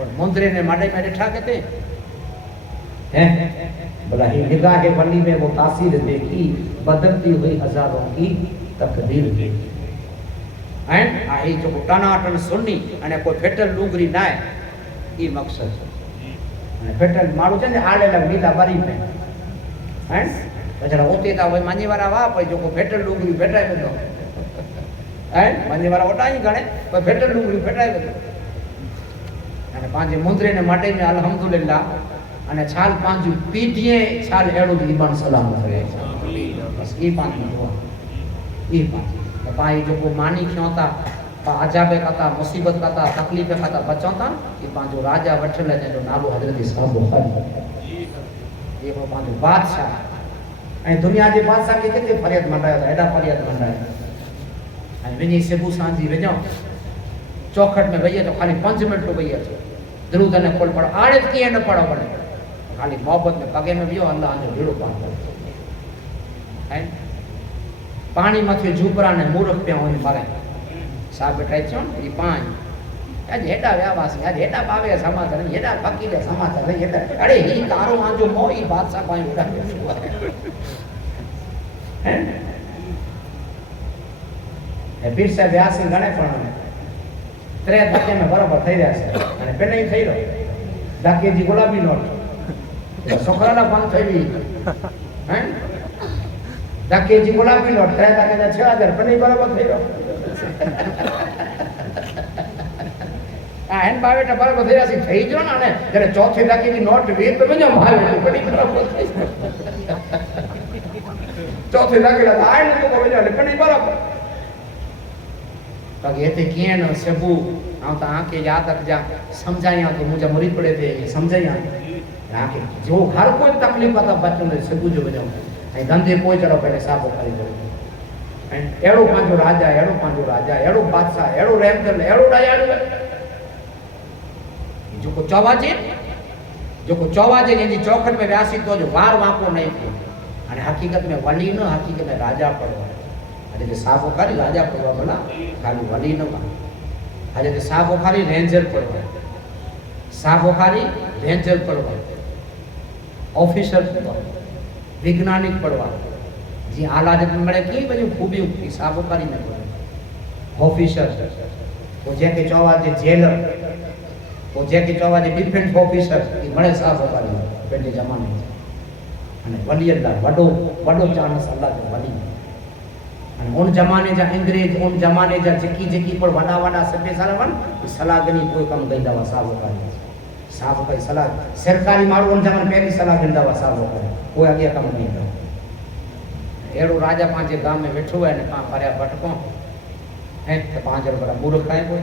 और मुंदरे ने माडे में ॾिठा किथे हैं भला ही निगाह वली में वो तासीर देखी बदलती हुई हजारों की तकदीर देखी एंड आई जो टनाटन सुन्नी अने कोई फेटल लुगरी ना है ई मकसद है फेटल मारू छे ने आले लग नीला बारी में हैं बजरा ओते ता वई मानी वाला वा पर जो को फेटल लुगरी फेटाई वेंदो हैं मानी वाला ओटाई गणे पर फेटल लुगरी फेटाई वेंदो अने पांजे मुंदरे ने माटे में अल्हम्दुलिल्लाह अने छाल पांजू पीठिए छाल एड़ो ईमान सलाम करे बस ई पांजू दुआ ई पांजू तो पाई जो को मानी क्योंता पा अजाबे कथा मुसीबत कथा तकलीफ कथा बचौता ई पांजो राजा वठल है जो नालो हजरत साहब बुखारी ये वो पांजो बादशाह ए दुनिया जे बादशाह के किथे फरियाद मंडायो एडा फरियाद मंडायो अने विनी सेबू सांजी वजो चौखट में भैया तो खाली 5 मिनट तो भैया दरूद ने खोल पढ़ो आड़े किए न पढ़ो पड़े खाली मोहब्बत में पगे में बियो अल्लाह जो भेड़ो पाण है पानी मथे झूपरा ने मूर्ख पे होने मारे साहब बेटा चो ये पांच आज हेटा व्यावासी आज हेटा पावे समाचार हेटा फकीर समाचार हेटा अरे ही तारो आ जो मोई बादशाह पाई उड़ा है फिर से व्यासी गणे पण 3 धक्के में बराबर થઈ રહ્યા છે અને પેલે થઈ રહ્યો દાકેજી ગુલાબી નોટ છોકરાના પાન થઈ હે દાકેજી ગુલાબી નોટ 3 ધક્કે 6000 પેલે બરાબર થઈ રહ્યો આ એન બાવેટા બરાબર થઈ રહ્યા છે થઈ જો ને જ્યારે ચોથી દાકેજી નોટ વે તો મજો ભાવે પેલે બરાબર થઈ ચોથી દાકેલા આય ને તો મજો પેલે બરાબર ताकि ऐसे किए न सबू हाँ तो आके याद रख जा समझाया तो मुझे मरी पड़े थे समझाया आके जो हर कोई तकलीफ आता बच्चों ने सबू जो बजाओ धंधे कोई चलो पहले साफ करी दो एड़ो पांचो राजा एड़ो बादशाह एड़ो रेमदल एड़ो दयालु जो को चौवाजे जी चौखट में व्यासी तो जो वार वाको नहीं थी अने हकीकत में वली न हकीकत में राजा पड़ो આજે સાફો ખાલી રાજા પડવા ભલા ખાલી વલી ન આજે સાફો ખાલી રેન્જર પડવા સાફો ખાલી રેન્જર પડવા ઓફિસર પડવા વૈજ્ઞાનિક પડવા જે આલાદત મળે કે બધી ખૂબી સાફો ખાલી ન પડે ऑफिसर वो जेके चवा जे जेलर वो जेके चवा जे डिफेंस ऑफिसर ई घणे साहब वाली पंहिंजे ज़माने में अने वली अल्लाह वडो वडो चांस अल्लाह जो वली अने उन ज़माने जा अंग्रेज उन ज़माने जा जेकी पर वडा वडा सभ्य सारा वन सलाह गनी कोई कम गईंदा वा साहब का सलाह सरकारी माण्हू उन ज़माने पहली सलाह ॾींदा हुआ साहब का कोई अॻियां कमु नहीं कंदो अहिड़ो राजा पंहिंजे गांव में वेठो आहे ने पाण परियां भटको ऐं त पंहिंजो बड़ा मूर्ख आहे कोई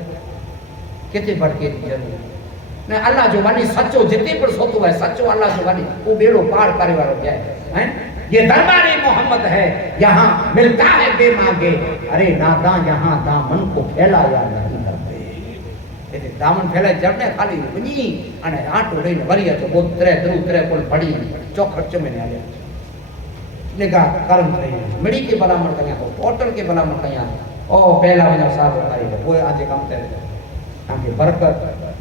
किथे भटके थी ज़रूरत न अल्लाह जो वली सचो जिते पर सोतो है सचो अल्लाह जो वली वो बेड़ो पार करे वालो जाए हैं ये दरबार मोहम्मद है यहाँ मिलता है बेमांगे अरे नादा यहाँ दामन को फैलाया नहीं करते એટલે દામન ફેલાય જડને ખાલી વની અને આટો લઈને વરિયા તો બોત્રે ત્રે કોલ પડી ચોખટ ચમેને આલે લેગા કર્મ થઈ મડી કે ભલામણ કયા તો પોર્ટલ के भलामण कया ओ पहला वना साहब करी कोई आज काम करे आके बरकत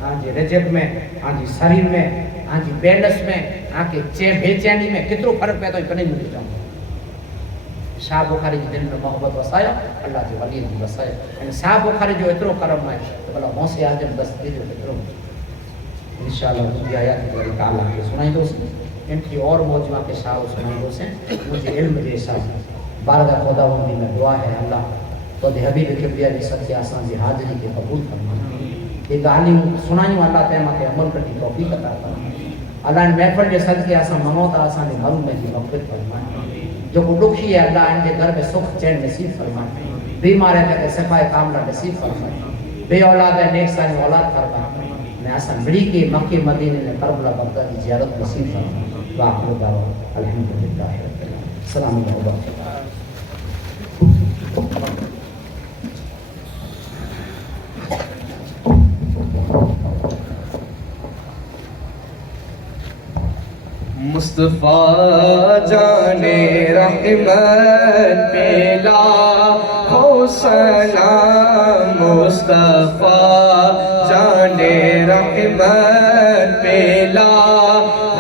आजे रजब में आजी शरीर में आजी बैलेंस में आके चे बेचैनी में कितरो फर्क पए तो कने मुझे जाऊं शाह बुखारी जी दिल में मोहब्बत वसाया अल्लाह जो वली जी वसाया एंड शाह बुखारी जो इतरो करम है तो भला मौसे आजम बस दे जो इतरो इंशाअल्लाह मुझे आया कि ताला के सुनाई दो इनकी और मौजूदा के शाह सुनाई दो से मुझे इल्म दे शाह बारगा खुदावंदी में दुआ है अल्लाह तो हबीब किबरिया जी सच्चे आसान जी हाजिरी के कबूल फरमा ये गाली सुनाई अल्लाह ते माके अमल करने की तौफीक अता फरमा अल्लाह ने महफिल के सदके आसान मनोता आसान दे मालूम में जी मगफिरत फरमा जो को दुखी है अल्लाह इनके घर में सुख चैन नसीब फरमा बीमार है तो सफाई कामला नसीब फरमा बे औलाद है नेक सारी औलाद फरमा ने आसान मिली के मक्के मदीने ने करबला बगदाद की जियारत नसीब फरमा वाह दावा अल्हम्दुलिल्लाह सलाम अलैकुम मुस्तफा जाने रहमत पेला हो सलाम मुस्तफा जाने रहमत पेला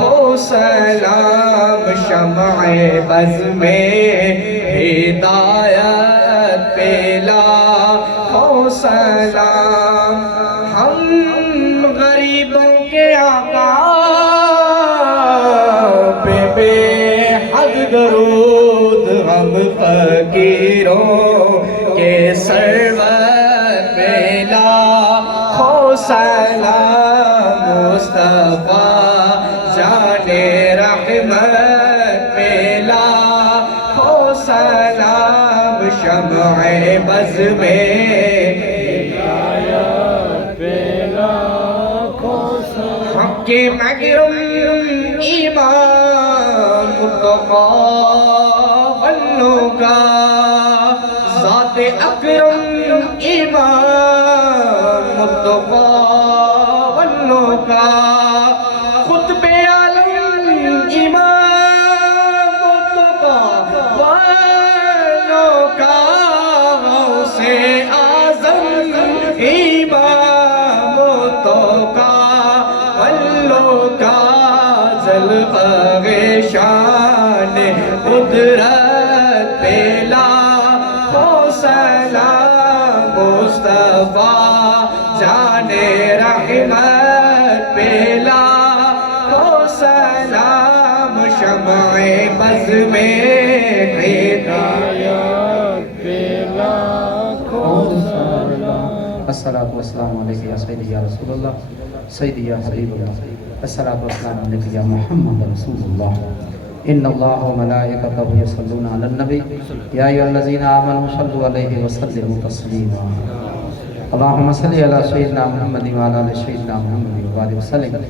हो सलाम शम्अ बज़ में हिदायत पेला हो सलाम हम गरीबों के आका बेहद दरूद हम फकीरों के सरवर पेला हो सलाम मुस्तफा जाने रहमत पेला हो सलाम शम्अ बज़ में हक़ मगरुम ईमान मुत्तक़ा बन्नो का ज़ात अकरम ईमान मुत्तक़ा बन्नो का खुतबे आलम ईमान मुत्तक़ा बन्नो का गौसे आज़म ईमान मुत्तक़ा बन्नो का ज़ल्फ़े शान कुदरत पेला हो सलाम मुस्तफा जाने रहमत पेला हो सलाम शम्अ बज़ में हिदायत पेला हो सलाम अस्सलातु वस्सलामु अलैका या सय्यदी या रसूलल्लाह सय्यदी या हबीबल्लाह अस्सलातु वस्सलामु अलैका या मुहम्मद रसूलुल्लाह इन्नल्लाह व मलाइकतहु यसल्लूना अलन नबी या अय्युहल्लज़ीना आमनू सल्लु अलैहि व सल्लिमू तस्लीमा अल्लाहुम्मा सल्लि अला सय्यिदिना मुहम्मद व अला आलि सय्यिदिना मुहम्मद व आलिहि वसल्लम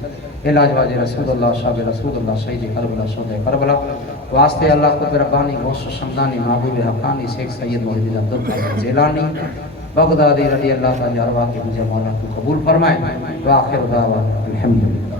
इलाज वाजे रसूलुल्लाह शाब रसूलुल्लाह शहीद करबला शोदे करबला वास्ते अल्लाह कुतुब रब्बानी गौस शमदानी महबूब हक़ानी शेख सैयद मोहिउद्दीन अब्दुल कादिर जिलानी बगदादी रज़ी अल्लाह ताला अर्वाह के मुझे मौला को कबूल फरमाए व आखिर दावा अल्हम्दुलिल्लाह।